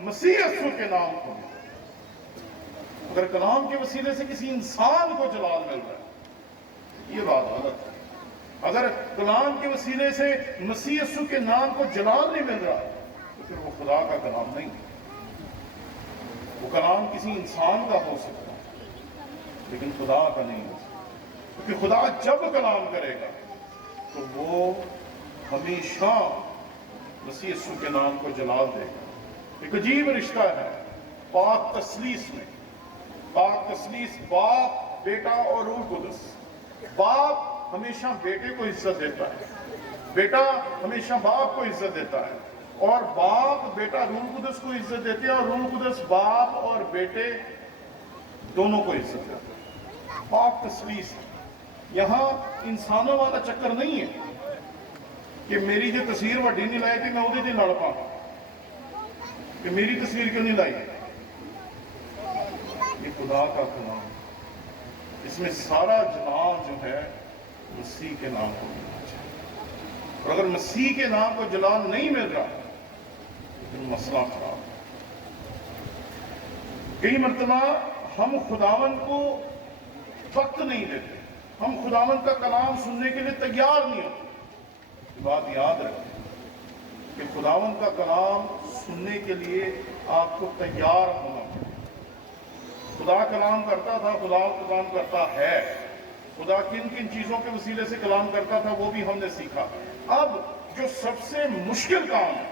مسیح یسوع کے نام کو ملا۔ اگر کلام کے وسیلے سے کسی انسان کو جلال مل رہا ہے یہ بات غلط ہے۔ اگر کلام کے وسیلے سے مسیح یسوع کے نام کو جلال نہیں مل رہا تو پھر وہ خدا کا کلام نہیں ہے۔ وہ کلام کسی انسان کا ہو سکتا ہے لیکن خدا کا نہیں ہو سکتا، کیونکہ خدا جب کلام کرے گا تو وہ ہمیشہ مسیح یسوع کے نام کو جلال دے گا۔ ایک عجیب رشتہ ہے پاک تثلیث میں، پاک تثلیث باپ، بیٹا اور روح القدس۔ باپ ہمیشہ بیٹے کو عزت دیتا ہے، بیٹا ہمیشہ باپ کو عزت دیتا ہے، اور باپ بیٹا روح القدس کو عزت دیتے ہیں، اور روح القدس باپ اور بیٹے دونوں کو عزت دیتے ہیں۔ پاک تثلیث یہاں انسانوں والا چکر نہیں ہے کہ میری جو تصویر وڈی نہیں لائی تھی میں وہ لڑ پا کہ میری تصویر کیوں نہیں لائی۔ یہ خدا کا کلام، اس میں سارا جلال جو ہے مسیح کے نام کو ملنا چاہیے، اور اگر مسیح کے نام کو جلال نہیں مل رہا تو مسئلہ خراب ہے۔ کئی مرتبہ ہم خداوند کو وقت نہیں دیتے، ہم خداوند کا کلام سننے کے لیے تیار نہیں ہوتے۔ یہ بات یاد رکھیں کہ خداوند کا کلام سننے کے لیے آپ کو تیار ہونا پڑے۔ خدا کلام کرتا تھا، خدا کلام کرتا ہے، خدا کن کن چیزوں کے وسیلے سے کلام کرتا تھا وہ بھی ہم نے سیکھا۔ اب جو سب سے مشکل کام ہے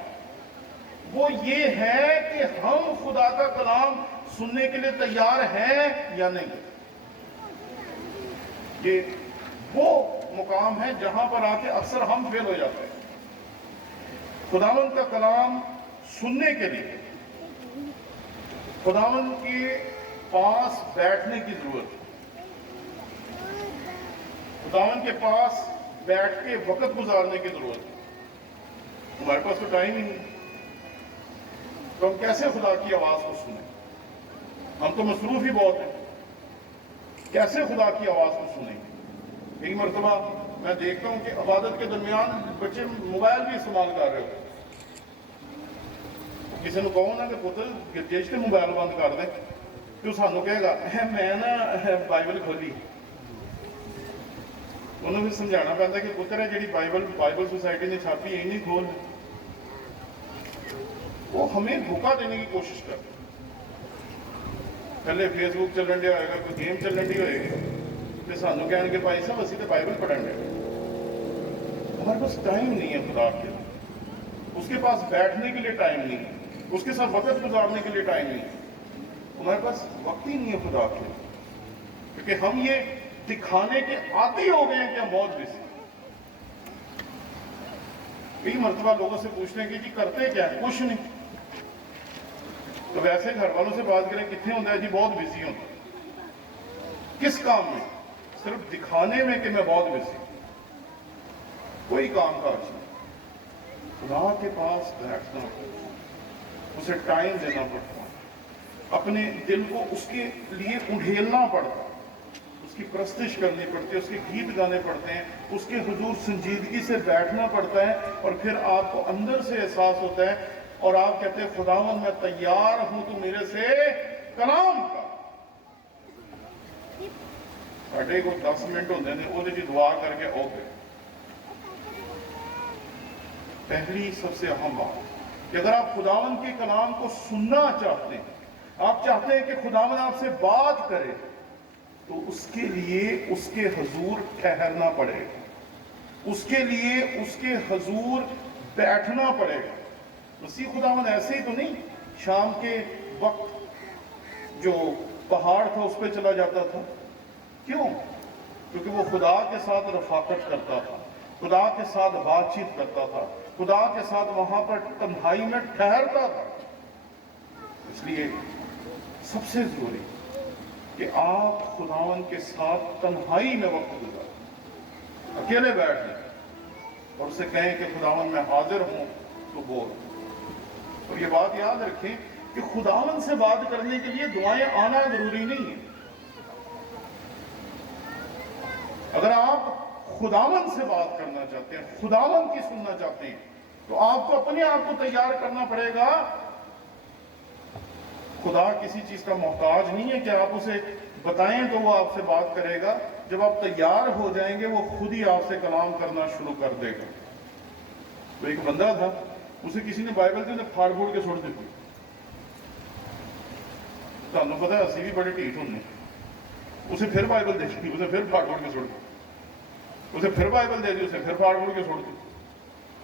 وہ یہ ہے کہ ہم خدا کا کلام سننے کے لیے تیار ہیں یا نہیں۔ یہ وہ مقام ہے جہاں پر آ کے اکثر ہم فیل ہو جاتے ہیں۔ خداوند کا کلام سننے کے لیے خداوند کے پاس بیٹھنے کی ضرورت ہے، خداوند کے پاس بیٹھ کے وقت گزارنے کی ضرورت ہے۔ ہمارے پاس تو ٹائم ہی نہیں، تو ہم کیسے خدا کی آواز کو سنیں؟ ہم تو مصروف ہی بہت ہیں، کیسے خدا کی آواز کو سنیں گے؟ کئی مرتبہ میں دیکھتا ہوں کہ عبادت کے درمیان بچے موبائل بھی استعمال کر رہے ہوتے ہیں۔ کسی نے کہو نا کہ پتر گرجیش کے موبائل بند کر دیں تو سانو کہے گا میں نا بائبل کھولی۔ انہوں نے سمجھانا پہنتا کہ پتر ہے جیڑی بائبل سوسائٹی نے چھاپی ہے نہیں کھول، وہ ہمیں دھوکہ دینے کی کوشش کرتے ہیں۔ پہلے فیس بک چلن دیا ہوئے گا، کوئی گیم چلن دی ہوئے گی تو سانو کہنے کہ بھائی صاحب اسی تو بائبل پڑھن دے۔ ہمارے پاس ٹائم نہیں ہے خدا کے لیے، اس کے پاس بیٹھنے کے لیے ٹائم نہیں ہے, اس کے ساتھ وقت گزارنے کے لیے ٹائم نہیں ہے. ہمارے پاس وقت ہی نہیں ہے خدا کے, کیونکہ ہم یہ دکھانے کے عادی ہو گئے ہیں کہ ہم بہت بزی. کئی مرتبہ لوگوں سے پوچھتے ہیں کہ جی کرتے کیا ہے؟ کچھ نہیں. تو ویسے گھر والوں سے بات کریں کتنے ہوتا ہے؟ جی بہت بزی ہوتا ہے. کس کام میں؟ صرف دکھانے میں کہ میں بہت بزی ہوں. کوئی کام کاج نہیں. خدا کے پاس بیٹھنا, اسے ٹائم دینا پڑتا, اپنے دل کو اس کے لیے انڈھیلنا پڑتا, اس کی پرستش کرنی پڑتی ہے, اس کے گیت گانے پڑتے ہیں, اس کے حضور سنجیدگی سے بیٹھنا پڑتا ہے, اور پھر آپ کو اندر سے احساس ہوتا ہے اور آپ کہتے ہیں خداوند میں تیار ہوں تو میرے سے کلام کا. ساڑھے کو 10 منٹ ہوتے ہیں وہ جی دعا کر کے اوکے. پہلی سب سے اہم بات کہ اگر آپ خداوند کے کلام کو سننا چاہتے ہیں, آپ چاہتے ہیں کہ خداوند آپ سے بات کرے, تو اس کے لیے اس کے حضور ٹھہرنا پڑے گا, اس کے لیے اس کے حضور بیٹھنا پڑے گا. مسیح خداوند ایسے ہی تو نہیں شام کے وقت جو پہاڑ تھا اس پہ چلا جاتا تھا. کیوں؟ کیونکہ وہ خدا کے ساتھ رفاقت کرتا تھا, خدا کے ساتھ بات چیت کرتا تھا, خدا کے ساتھ وہاں پر تنہائی میں ٹھہرتا تھا. اس لیے سب سے ضروری کہ آپ خداوند کے ساتھ تنہائی میں وقت گزاریں, اکیلے بیٹھ جائیں اور اسے کہیں کہ خداوند میں حاضر ہوں تو بول. اور یہ بات یاد رکھیں کہ خداوند سے بات کرنے کے لیے دعائیں آنا ضروری نہیں ہے. اگر آپ خداوند سے بات کرنا چاہتے ہیں, خداوند کی سننا چاہتے ہیں, تو آپ کو اپنے آپ کو تیار کرنا پڑے گا. خدا کسی چیز کا محتاج نہیں ہے کہ آپ اسے بتائیں تو وہ آپ سے بات کرے گا. جب آپ تیار ہو جائیں گے وہ خود ہی آپ سے کلام کرنا شروع کر دے گا. تو ایک بندہ تھا, اسے کسی نے بائبل سے پھاڑ پھوڑ کے چھوڑ دی. تمہیں پتا ہے اسی بھی بڑے ٹھیک ہونے, اسے پھر بائبل دے دی, اسے پھر پھاڑ پھوڑ کے چھوڑ دی, اسے پھر بائبل دے دی, اسے پھر پھاڑ پھوڑ کے چھوڑ دی.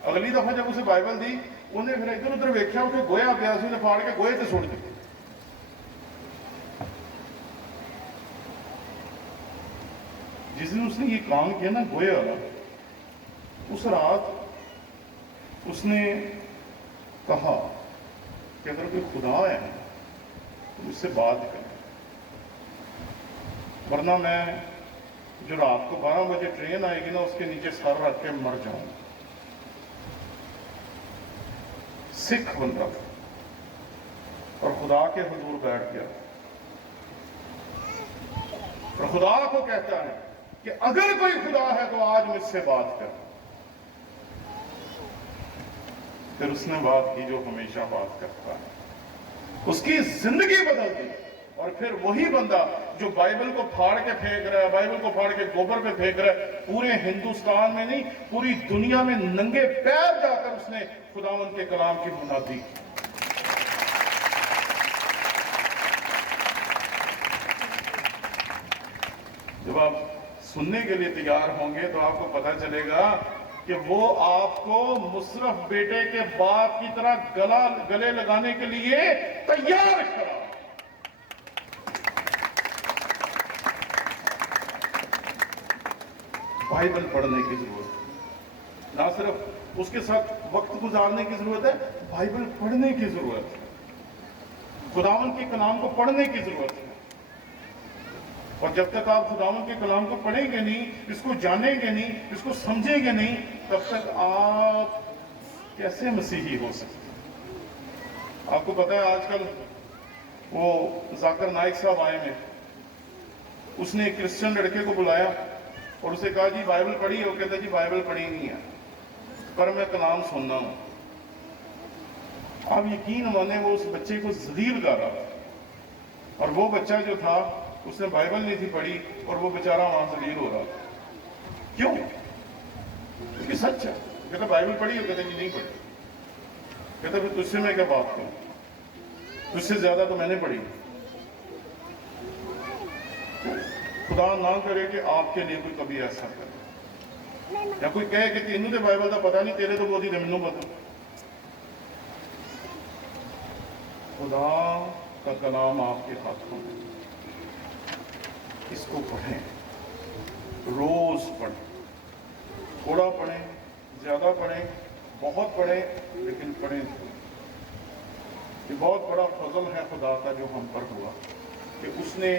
اگلی دفعہ جب اسے بائبل دی, انہیں پھر ادھر ادھر ویکھیا, اسے گویا پیا, اسے پھاڑ کے گوئے سے چھوڑ دی. جس دن اس نے یہ کام کیا نا گویا والا, اس رات اس نے کہا کہ اگر کوئی خدا ہے تو مجھ سے بات کرے, ورنہ میں جو رات کو 12 بجے ٹرین آئے گی نا اس کے نیچے سر رکھ کے مر جاؤں. سکھ بندہ اور خدا کے حضور بیٹھ گیا, اور خدا کو کہتا ہے کہ اگر کوئی خدا ہے تو آج مجھ سے بات کر. پھر اس نے بات کی جو ہمیشہ بات کرتا ہے, اس کی زندگی بدل گئی. اور پھر وہی بندہ جو بائبل کو پھاڑ کے پھینک رہا ہے, بائبل کو پھاڑ کے گوبر پہ پھینک رہا ہے, پورے ہندوستان میں نہیں پوری دنیا میں ننگے پیر جا کر اس نے خداوند کے کلام کی منادی کی. جب آپ سننے کے لیے تیار ہوں گے تو آپ کو پتہ چلے گا کہ وہ آپ کو مصرف بیٹے کے باپ کی طرح گلے لگانے کے لیے تیار کھڑا. بائبل پڑھنے کی ضرورت ہے, نہ صرف اس کے ساتھ وقت گزارنے کی ضرورت ہے, بائبل پڑھنے کی ضرورت ہے, خداوند کے کلام کو پڑھنے کی ضرورت ہے. اور جب تک آپ خداوند کے کلام کو پڑھیں گے نہیں, اس کو جانیں گے نہیں, اس کو سمجھیں گے نہیں, تب تک آپ کیسے مسیحی ہو سکتے ہیں. آپ کو پتا ہے آج کل وہ ذاکر نائک صاحب آئے ہیں, اس نے ایک کرسچن لڑکے کو بلایا اور اسے کہا جی بائبل پڑھی ہے. وہ کہتا جی بائبل پڑھی نہیں ہے, پر میں کلام سننا ہوں. آپ یقین مانیں وہ اس بچے کو ذلیل کر رہا تھا, اور وہ بچہ جو تھا اس نے بائبل نہیں تھی پڑھی, اور وہ بیچارہ وہاں ذلیل ہو رہا تھا. کیوں؟ کیونکہ سچ ہے. کہتا بائبل پڑھی ہو؟ کہتا جی نہیں پڑھی. کہتا پھر تجھ سے میں کیا بات کروں, تجھ سے زیادہ تو میں نے پڑھی. خدا نہ کرے کہ آپ کے لیے کوئی کبھی ایسا کرے, یا کوئی کہے کہ تینوں تے بائبل کا پتہ نہیں, تیرے تو بہت ہی مینوں پتا. خدا کا کلام آپ کے ہاتھوں میں، اس کو پڑھیں، روز پڑھیں، تھوڑا پڑھیں، زیادہ پڑھیں، بہت پڑھیں، لیکن پڑھیں ضرور۔ یہ بہت بڑا فضل ہے خدا کا جو ہم پر ہوا کہ اس نے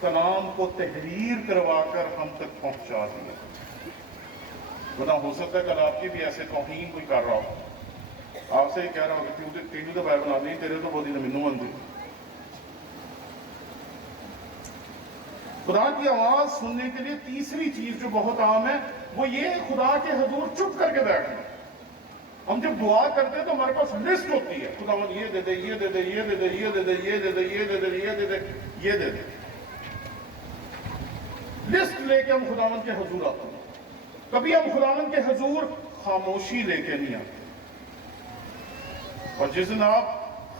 کلام کو تحریر کروا کر ہم تک پہنچا دیا۔ ورنہ ہو سکتا ہے کل آپ کی بھی ایسے توہین کوئی کر رہا ہو، آپ سے یہ کہہ رہا ہو کہ تینوں تو بائبل آ نہیں، تیرے تو بہت ہی مینو بن دی۔ خدا کی آواز سننے کے لیے تیسری چیز جو بہت عام ہے وہ یہ خدا کے حضور چپ کر کے بیٹھنا۔ ہم جب دعا کرتے ہیں تو ہمارے پاس لسٹ ہوتی ہے، خداوند یہ دے دے، یہ دے دے، یہ دے دے، یہ دے دے، یہ دے دے، یہ دے دے، یہ دے دے، یہ دے دے۔ لسٹ لے کے ہم خداوند کے حضور آتے ہیں۔ کبھی ہم خداوند کے حضور خاموشی لے کے نہیں آتے، اور جس دن آپ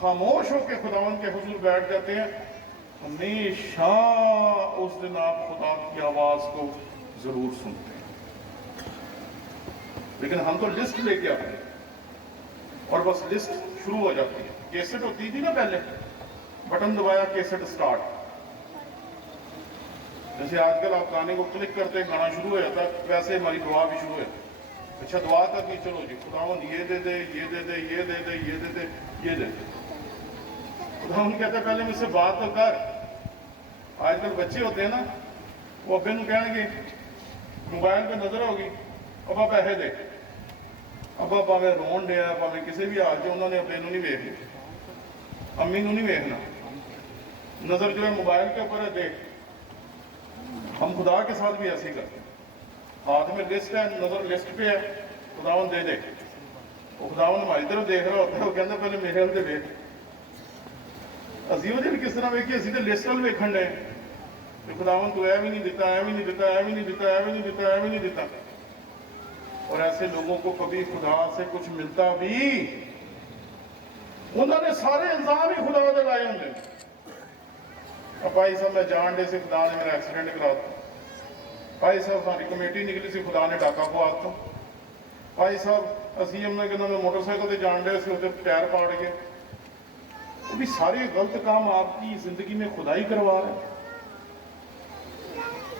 خاموش ہو کے خداوند کے حضور بیٹھ جاتے ہیں، ہمیشہ اس دن آپ خدا کی آواز کو ضرور سنتے ہیں۔ لیکن ہم تو لسٹ لے کے آتے ہیں اور بس لسٹ شروع ہو جاتی ہے۔ کیسٹ ہوتی تھی نا پہلے، بٹن دبایا کیسٹ سٹارٹ، جیسے آج کل آپ گانے کو کلک کرتے ہیں گانا شروع ہو جاتا ہے، ویسے ہماری دعا بھی شروع ہے۔ اچھا دعا کرنی، چلو جی خداوند یہ دے دے، یہ دے دے، یہ دے دے، یہ دے دے، یہ دے دے۔ خداوند کہتا ہے پہلے مجھ سے بات تو کر۔ آج کل بچے ہوتے ہیں نا، وہ ابے نوں کہیں گے، موبائل پہ نظر ہوگی، ابا پیسے دے، ابا پاوے رون ڈیا پاوے کسی بھی حال جو انہوں نے ابے نوں نہیں ویکھنا، امی نوں نہیں ویکھنا، نظر جو ہے موبائل کے اوپر ہے، دیکھ۔ ہم خدا کے ساتھ بھی ایسے ہی کرتے ہیں، ہاتھ میں لسٹ ہے، نظر لسٹ پہ ہے، خداوند دے دے۔ وہ خداوند ہماری طرف دیکھ رہا ہوتا ہے، وہ کہتا ہے پہلے میرے ہل ویکھ۔ اسی وجہ بھی کس طرح ویکھی، اسی تو لسٹ وال ویکھن ڈے کہ خداوند تو اے بھی نہیں دیتا، اے بھی نہیں دیتا، اے بھی نہیں دیتا، اے بھی نہیں دیتا، اے بھی نہیں دیتا۔ اور ایسے لوگوں کو کبھی خدا سے کچھ ملتا بھی، انہوں نے سارے الزام ہی خدا دے لائے ہوں گے۔ اب بھائی صاحب میں جان دے سے خدا نے میرا ایکسیڈنٹ کرا دیا، بھائی صاحب ہماری کمیٹی نکلی سی خدا نے ڈاکہ پوا دیا، بھائی صاحب اسی ہم نے کہنا میں موٹر سائیکل سے جان دے سے ہوتے ٹائر پاڑ گئے۔ وہ بھی سارے غلط کام آپ کی زندگی میں خدا ہی کروا رہے ہیں،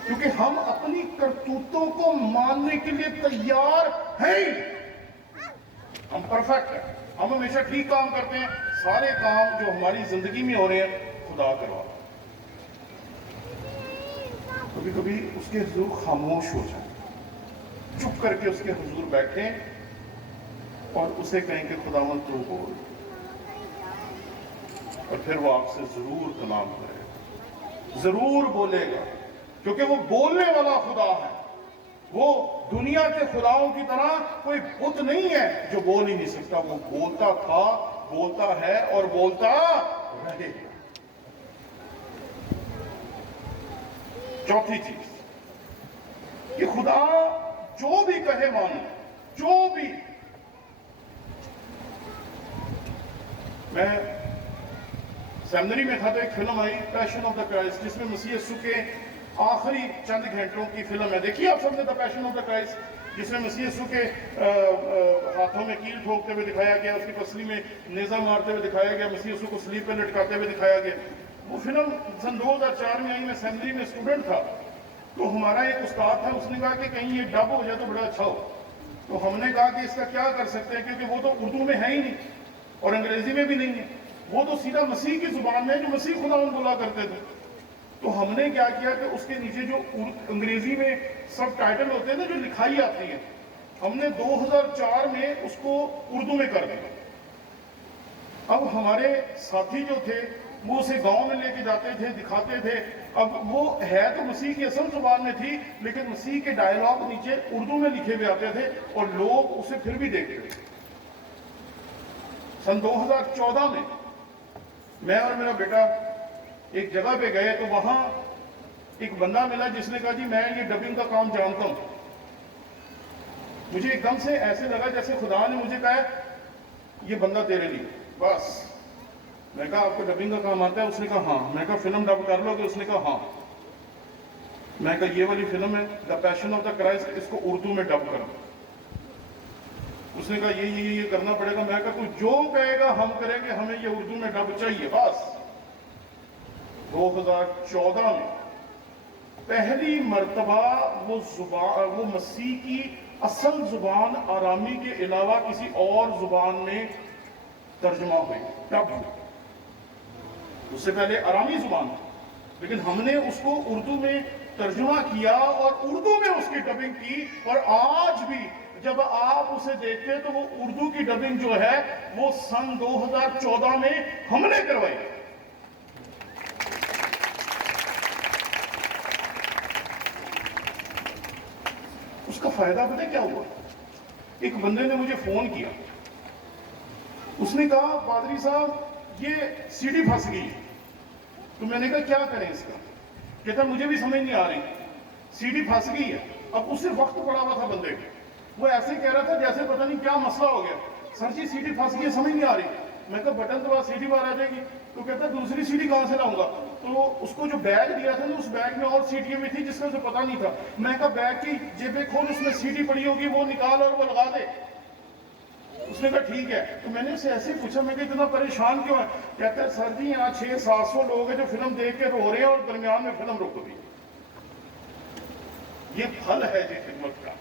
کیونکہ ہم اپنی کرتوتوں کو ماننے کے لیے تیار ہیں۔ ہم پرفیکٹ ہیں، ہم ہمیشہ ٹھیک کام کرتے ہیں، سارے کام جو ہماری زندگی میں ہو رہے ہیں خدا کروا رہا ہے۔ کبھی کبھی اس کے حضور خاموش ہو جائیں، چپ کر کے اس کے حضور بیٹھیں اور اسے کہیں کہ خداوند تو بول، اور پھر وہ آپ سے ضرور کلام کرے گا، ضرور بولے گا، کیونکہ وہ بولنے والا خدا ہے۔ وہ دنیا کے خداؤں کی طرح کوئی بت نہیں ہے جو بول ہی نہیں سکتا، وہ بولتا تھا، بولتا ہے اور بولتا رہے گا۔ چوتھی چیز، کہ خدا جو بھی کہے مانو، جو بھی۔ میں سیمنری میں تھا تو ایک film I passion of the Christ, جس میں مسیح یسوع کے آخری چند گھنٹوں کی فلم ہے۔ دیکھیے آپ سب نے دا پیشن آف دا کرائسٹ، جس میں مسیح یسوع کے ہاتھوں میں کیل ٹھوکتے ہوئے دکھایا گیا، اس کی پسلی میں نیزہ مارتے ہوئے دکھایا گیا، مسیح یسوع کو صلیب پہ لٹکاتے ہوئے دکھایا گیا۔ وہ فلم سن 2004 میں آئی، میں سیمنری میں اسٹوڈنٹ تھا، تو ہمارا ایک استاد تھا، اس نے کہا کہ کہیں یہ ڈب ہو جائے تو بڑا اچھا ہو۔ تو ہم نے کہا کہ اس کا کیا کر سکتے ہیں، کیونکہ وہ تو اردو میں ہے ہی نہیں اور انگریزی میں بھی نہیں ہے، وہ تو سیدھا مسیح کی زبان میں جو مسیح خداوند بولا کرتے تھے۔ تو ہم نے کیا کیا کہ اس کے نیچے جو انگریزی میں سب ٹائٹل ہوتے ہیں نا، جو لکھائی آتی ہے، ہم نے 2004 میں اس کو اردو میں کر دیا۔ اب ہمارے ساتھی جو تھے وہ اسے گاؤں میں لے کے جاتے تھے، دکھاتے تھے۔ اب وہ ہے تو مسیح کی اصل زبان میں تھی، لیکن مسیح کے ڈائلاگ نیچے اردو میں لکھے ہوئے آتے تھے اور لوگ اسے پھر بھی دیکھتے تھے۔ سن 2014 میں اور میرا بیٹا ایک جگہ پہ گئے تو وہاں ایک بندہ ملا جس نے کہا جی میں یہ ڈبنگ کا کام جانتا ہوں۔ مجھے ایک دم سے ایسے لگا جیسے خدا نے مجھے کہا یہ بندہ تیرے لیے بس۔ میں کہا آپ کو ڈبنگ کا کام آتا ہے؟ اس نے کہا ہاں۔ میں کہا فلم ڈب کر لو گے؟ اس نے کہا ہاں۔ میں کہا یہ والی فلم ہے دا پیشن آف دا کرائسٹ، اس کو اردو میں ڈب کرو۔ اس نے کہا یہ کرنا پڑے گا. میں کہا تو جو کہے گا ہم کریں گے, ہمیں یہ اردو میں ڈب چاہیے بس. 2014 میں پہلی مرتبہ وہ مسیح کی اصل زبان آرامی کے علاوہ کسی اور زبان میں ترجمہ ہوئی, ڈب ہوئی. اس سے پہلے آرامی زبان تھی, لیکن ہم نے اس کو اردو میں ترجمہ کیا اور اردو میں اس کی ڈبنگ کی. اور آج بھی جب آپ اسے دیکھتے تو وہ اردو کی ڈبنگ جو ہے وہ سن 2014 میں ہم نے کروائی. اس کا فائدہ پتہ کیا ہوا؟ ایک بندے نے مجھے فون کیا, اس نے کہا پادری صاحب یہ سی ڈی پھنس گئی. تو میں نے کہا کیا کریں اس کا؟ کہتا مجھے بھی سمجھ نہیں آ رہی, سی ڈی پھنس گئی ہے. اب اس سے وقت پڑا ہوا تھا بندے کو, وہ ایسے کہہ رہا تھا جیسے پتہ نہیں کیا مسئلہ ہو گیا. سر جی سی ڈی پھنس گئی ہے, سمجھ نہیں آ رہی. میں کہا بٹن دبا سی ڈی باہر آ جائے گی. تو کہتا دوسری سی ڈی کہاں سے لاؤں گا؟ تو اس کو جو بیگ دیا تھا نا, اس بیگ میں اور سی ڈی بھی تھی جس کا اسے پتا نہیں تھا. میں کہا بیگ کی جیبیں کھول, اس میں سی ڈی پڑی ہوگی وہ نکال اور وہ لگا دے. اس نے کہا ٹھیک ہے. تو میں نے اسے ایسے پوچھا, میں کہ اتنا پریشان کیوں ہے؟ کہتا ہے سر جی یہاں 600-700 لوگ ہیں جو فلم دیکھ کے رو رہے ہیں اور درمیان میں فلم رک گئی. یہ پھل ہے جی خدمت کا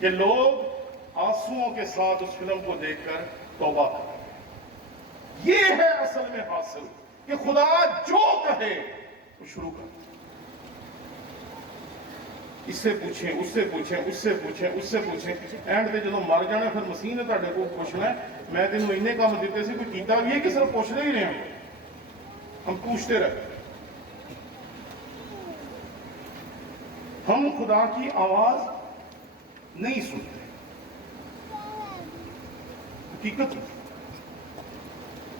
کہ لوگ آنسوؤں کے ساتھ اس فلم کو دیکھ کر توبہ کریں. یہ ہے اصل میں حاصل کہ خدا جو کہے وہ شروع کر. اس سے پوچھیں, اس سے پوچھیں, اس سے پوچھیں, اس سے پوچھیں. اینڈ پہ جدو مر جانا پھر مسیح نے تھوڑے کو پوچھنا ہے میں تینوں اینے کام دیتے سے کوئی کیتا بھی ہے کہ صرف پوچھتے ہی رہے ہم پوچھتے رہتے. ہم خدا کی آواز نہیں سنتے. حقیقت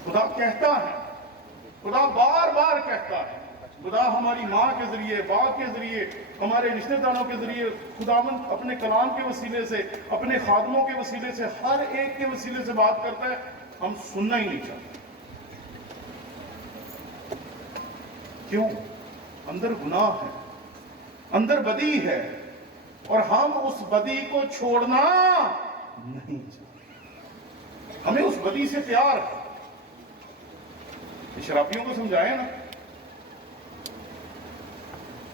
خدا کہتا ہے, خدا بار بار کہتا ہے. خدا ہماری ماں کے ذریعے, باپ کے ذریعے, ہمارے رشتہ داروں کے ذریعے, خداوند اپنے کلام کے وسیلے سے, اپنے خادموں کے وسیلے سے, ہر ایک کے وسیلے سے بات کرتا ہے. ہم سننا ہی نہیں چاہتے. کیوں؟ اندر گناہ ہے, اندر بدی ہے, اور ہم اس بدی کو چھوڑنا نہیں چاہتے. ہمیں اس بدی سے پیار ہے. شرابیوں کو سمجھائے نا,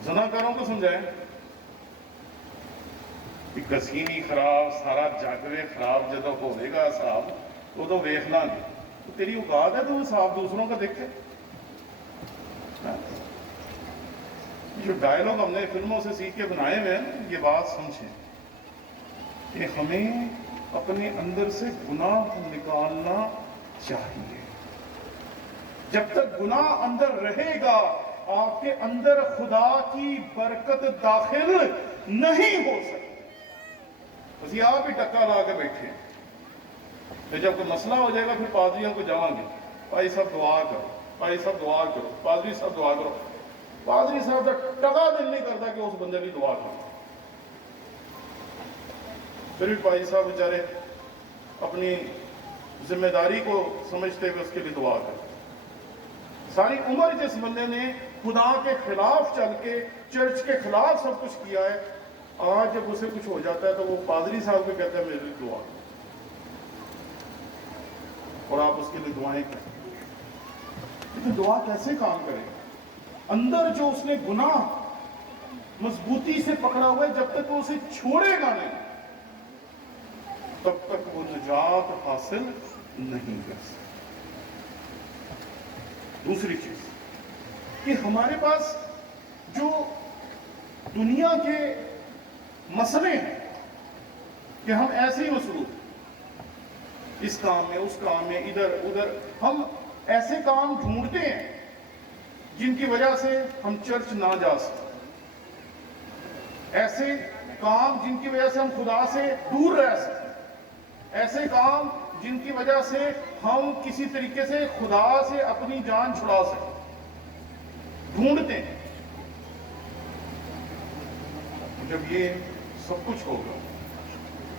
زناکاروں کو سمجھائے کہ کسینی خراب سارا جاگوے خراب جدو ہوئے گا صاحب وہ تو ویخنا نہیں. تو تیری اوقات ہے تو وہ صاحب دوسروں کا دیکھے. جو ڈائلوگ ہم نے فلموں سے سیکھ کے بنائے ہوئے ہیں, یہ بات سمجھیں کہ ہمیں اپنے اندر سے گناہ نکالنا چاہیے. جب تک گناہ اندر رہے گا آپ کے اندر خدا کی برکت داخل نہیں ہو سکتی. بس یہ آپ ہی ٹکا لا کے بیٹھے ہیں. پھر جب کوئی مسئلہ ہو جائے گا پھر پادریوں کو جائیں گے, بھائی صاحب دعا کرو, بھائی صاحب دعا کرو, پادری صاحب دعا کرو. پادری صاحب کا ٹکا دل نہیں کرتا کہ اس بندے کی دعا کرو. پھر بھی بھائی صاحب بیچارے اپنی ذمہ داری کو سمجھتے ہوئے اس کے لیے دعا کرتے. ساری عمر جس بندے نے خدا کے خلاف چل کے چرچ کے خلاف سب کچھ کیا ہے, آج جب اسے کچھ ہو جاتا ہے تو وہ پادری صاحب کو کہتا ہے میرے لیے دعا, اور آپ اس کے لیے دعائیں کریں. لیکن دعا کیسے کام کرے گا؟ اندر جو اس نے گناہ مضبوطی سے پکڑا ہوا ہے, جب تک وہ اسے چھوڑے گا نہیں تب تک وہ نجات حاصل نہیں کر سکتا. دوسری چیز کہ ہمارے پاس جو دنیا کے مسئلے ہیں کہ ہم ایسے ہی مصروف, اس کام میں, اس کام میں, ادھر ادھر, ہم ایسے کام ڈھونڈتے ہیں جن کی وجہ سے ہم چرچ نہ جا سکیں, ایسے کام جن کی وجہ سے ہم خدا سے دور رہ سکیں, ایسے کام جن کی وجہ سے ہم کسی طریقے سے خدا سے اپنی جان چھڑا سکیں, ڈھونڈتے ہیں. جب یہ سب کچھ ہوگا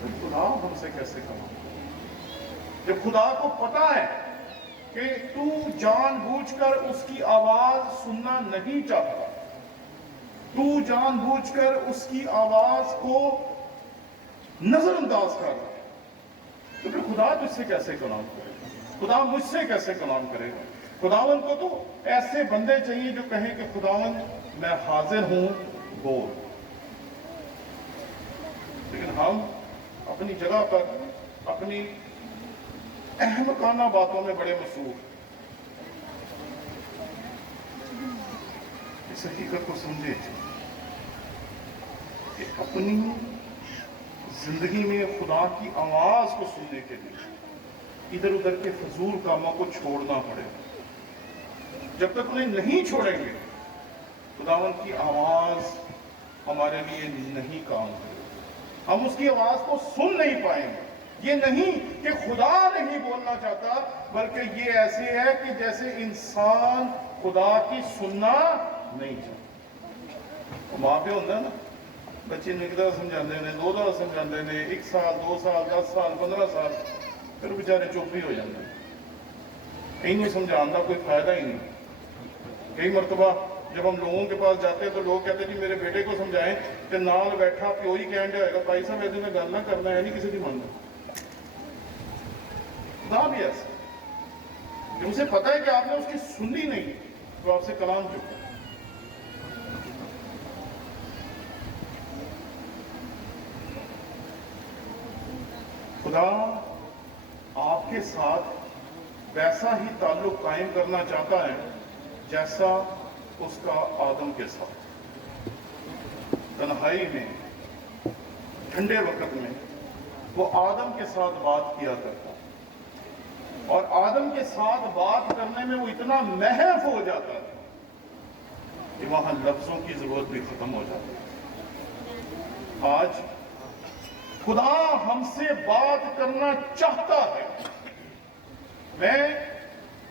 تو خدا ہم سے کیسے کمائے؟ جب خدا کو پتا ہے کہ تو جان بوجھ کر اس کی آواز سننا نہیں چاہتا, تو جان بوجھ کر اس کی آواز کو نظر انداز کر رہا ہے, تو پھر خدا تجھ سے کیسے کلام کرے گا؟ خدا مجھ سے کیسے کلام کرے گا؟ خداوند کو تو ایسے بندے چاہیے جو کہیں کہ خداوند میں حاضر ہوں، بول۔ لیکن ہم اپنی جگہ پر اپنی احمقانہ باتوں میں بڑے مصروف۔ اس حقیقت کو سمجھے کہ اپنی زندگی میں خدا کی آواز کو سننے کے لیے ادھر ادھر کے فضول کاموں کو چھوڑنا پڑے۔ جب تک انہیں نہیں چھوڑیں گے خداوند کی آواز ہمارے لیے نہیں کام کرے، ہم اس کی آواز کو سن نہیں پائیں گے۔ یہ نہیں کہ خدا نہیں بولنا چاہتا، بلکہ یہ ایسے ہے کہ جیسے انسان خدا کی سننا نہیں چاہتا۔ ماں پہ ہوتا ہے نا، بچے نے ایک دفعہ سمجھاتے ہیں، دو دفعہ سمجھاتے ہیں، 1 سال 2 سال 10 سال 15 سال، پھر بیچارے چپ ہی ہو جاتے ہیں۔ انہیں سمجھانا کوئی فائدہ ہی نہیں۔ کئی مرتبہ جب ہم لوگوں کے پاس جاتے ہیں تو لوگ کہتے ہیں جی میرے بیٹے کو سمجھائیں، کہ نال بیٹھا پیو ہی کہنے ہوئے گا بھائی صاحب ایسے میں گل نہ کرنا ہے، نہیں کسی کی ماننا۔ خدا بھی ایسا کہ اسے پتا ہے کہ آپ نے اس کی سنی نہیں تو آپ سے کلام چکا۔ خدا آپ کے ساتھ ویسا ہی تعلق قائم کرنا چاہتا ہے جیسا اس کا آدم کے ساتھ۔ تنہائی میں، ٹھنڈے وقت میں وہ آدم کے ساتھ بات کیا کرتا، اور آدم کے ساتھ بات کرنے میں وہ اتنا محو ہو جاتا تھا کہ وہاں لفظوں کی ضرورت بھی ختم ہو جاتی۔ آج خدا ہم سے بات کرنا چاہتا ہے۔ میں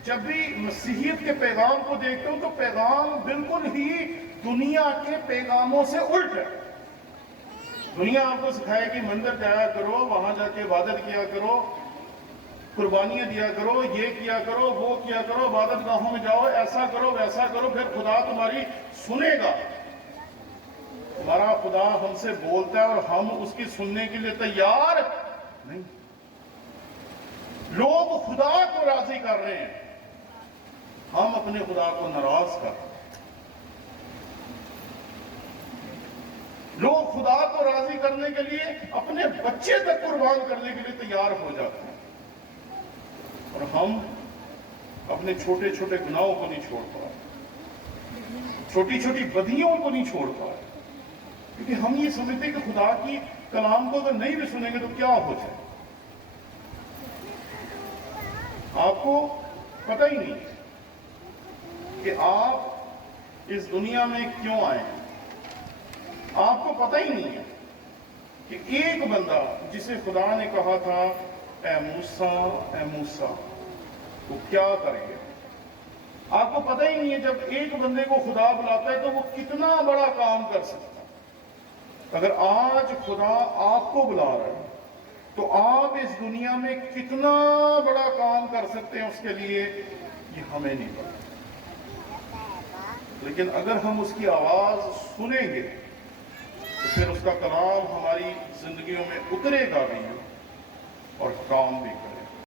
جب بھی مسیحیت کے پیغام کو دیکھتا ہوں تو پیغام بالکل ہی دنیا کے پیغاموں سے الٹ ہے۔ دنیا آپ کو سکھائے کہ مندر جایا کرو، وہاں جا کے عبادت کیا کرو، قربانیاں دیا کرو، یہ کیا کرو، وہ کیا کرو، عبادت گاہوں میں جاؤ، ایسا کرو ویسا کرو، پھر خدا تمہاری سنے گا۔ ہمارا خدا ہم سے بولتا ہے اور ہم اس کی سننے کے لیے تیار نہیں۔ لوگ خدا کو راضی کر رہے ہیں، ہم اپنے خدا کو ناراض کر رہے ہیں۔ لوگ خدا کو راضی کرنے کے لیے اپنے بچے تک قربان کرنے کے لیے تیار ہو جاتے ہیں، اور ہم اپنے چھوٹے چھوٹے گناہوں کو نہیں چھوڑ پا رہے، چھوٹی چھوٹی بدیوں کو نہیں چھوڑ پا رہے، کیونکہ ہم یہ سمجھتے ہیں کہ خدا کی کلام کو اگر نہیں بھی سنیں گے تو کیا ہو جائے۔ آپ کو پتہ ہی نہیں کہ آپ اس دنیا میں کیوں آئے ہیں۔ آپ کو پتہ ہی نہیں ہے کہ ایک بندہ جسے خدا نے کہا تھا اے موسیٰ اے موسیٰ، وہ کیا کرے گا۔ آپ کو پتہ ہی نہیں ہے جب ایک بندے کو خدا بلاتا ہے تو وہ کتنا بڑا کام کر سکتا ہے۔ اگر آج خدا آپ کو بلا رہا ہے تو آپ اس دنیا میں کتنا بڑا کام کر سکتے ہیں اس کے لیے، یہ ہمیں نہیں پتا۔ لیکن اگر ہم اس کی آواز سنیں گے تو پھر اس کا کلام ہماری زندگیوں میں اترے گا بھی اور کام بھی کرے گا۔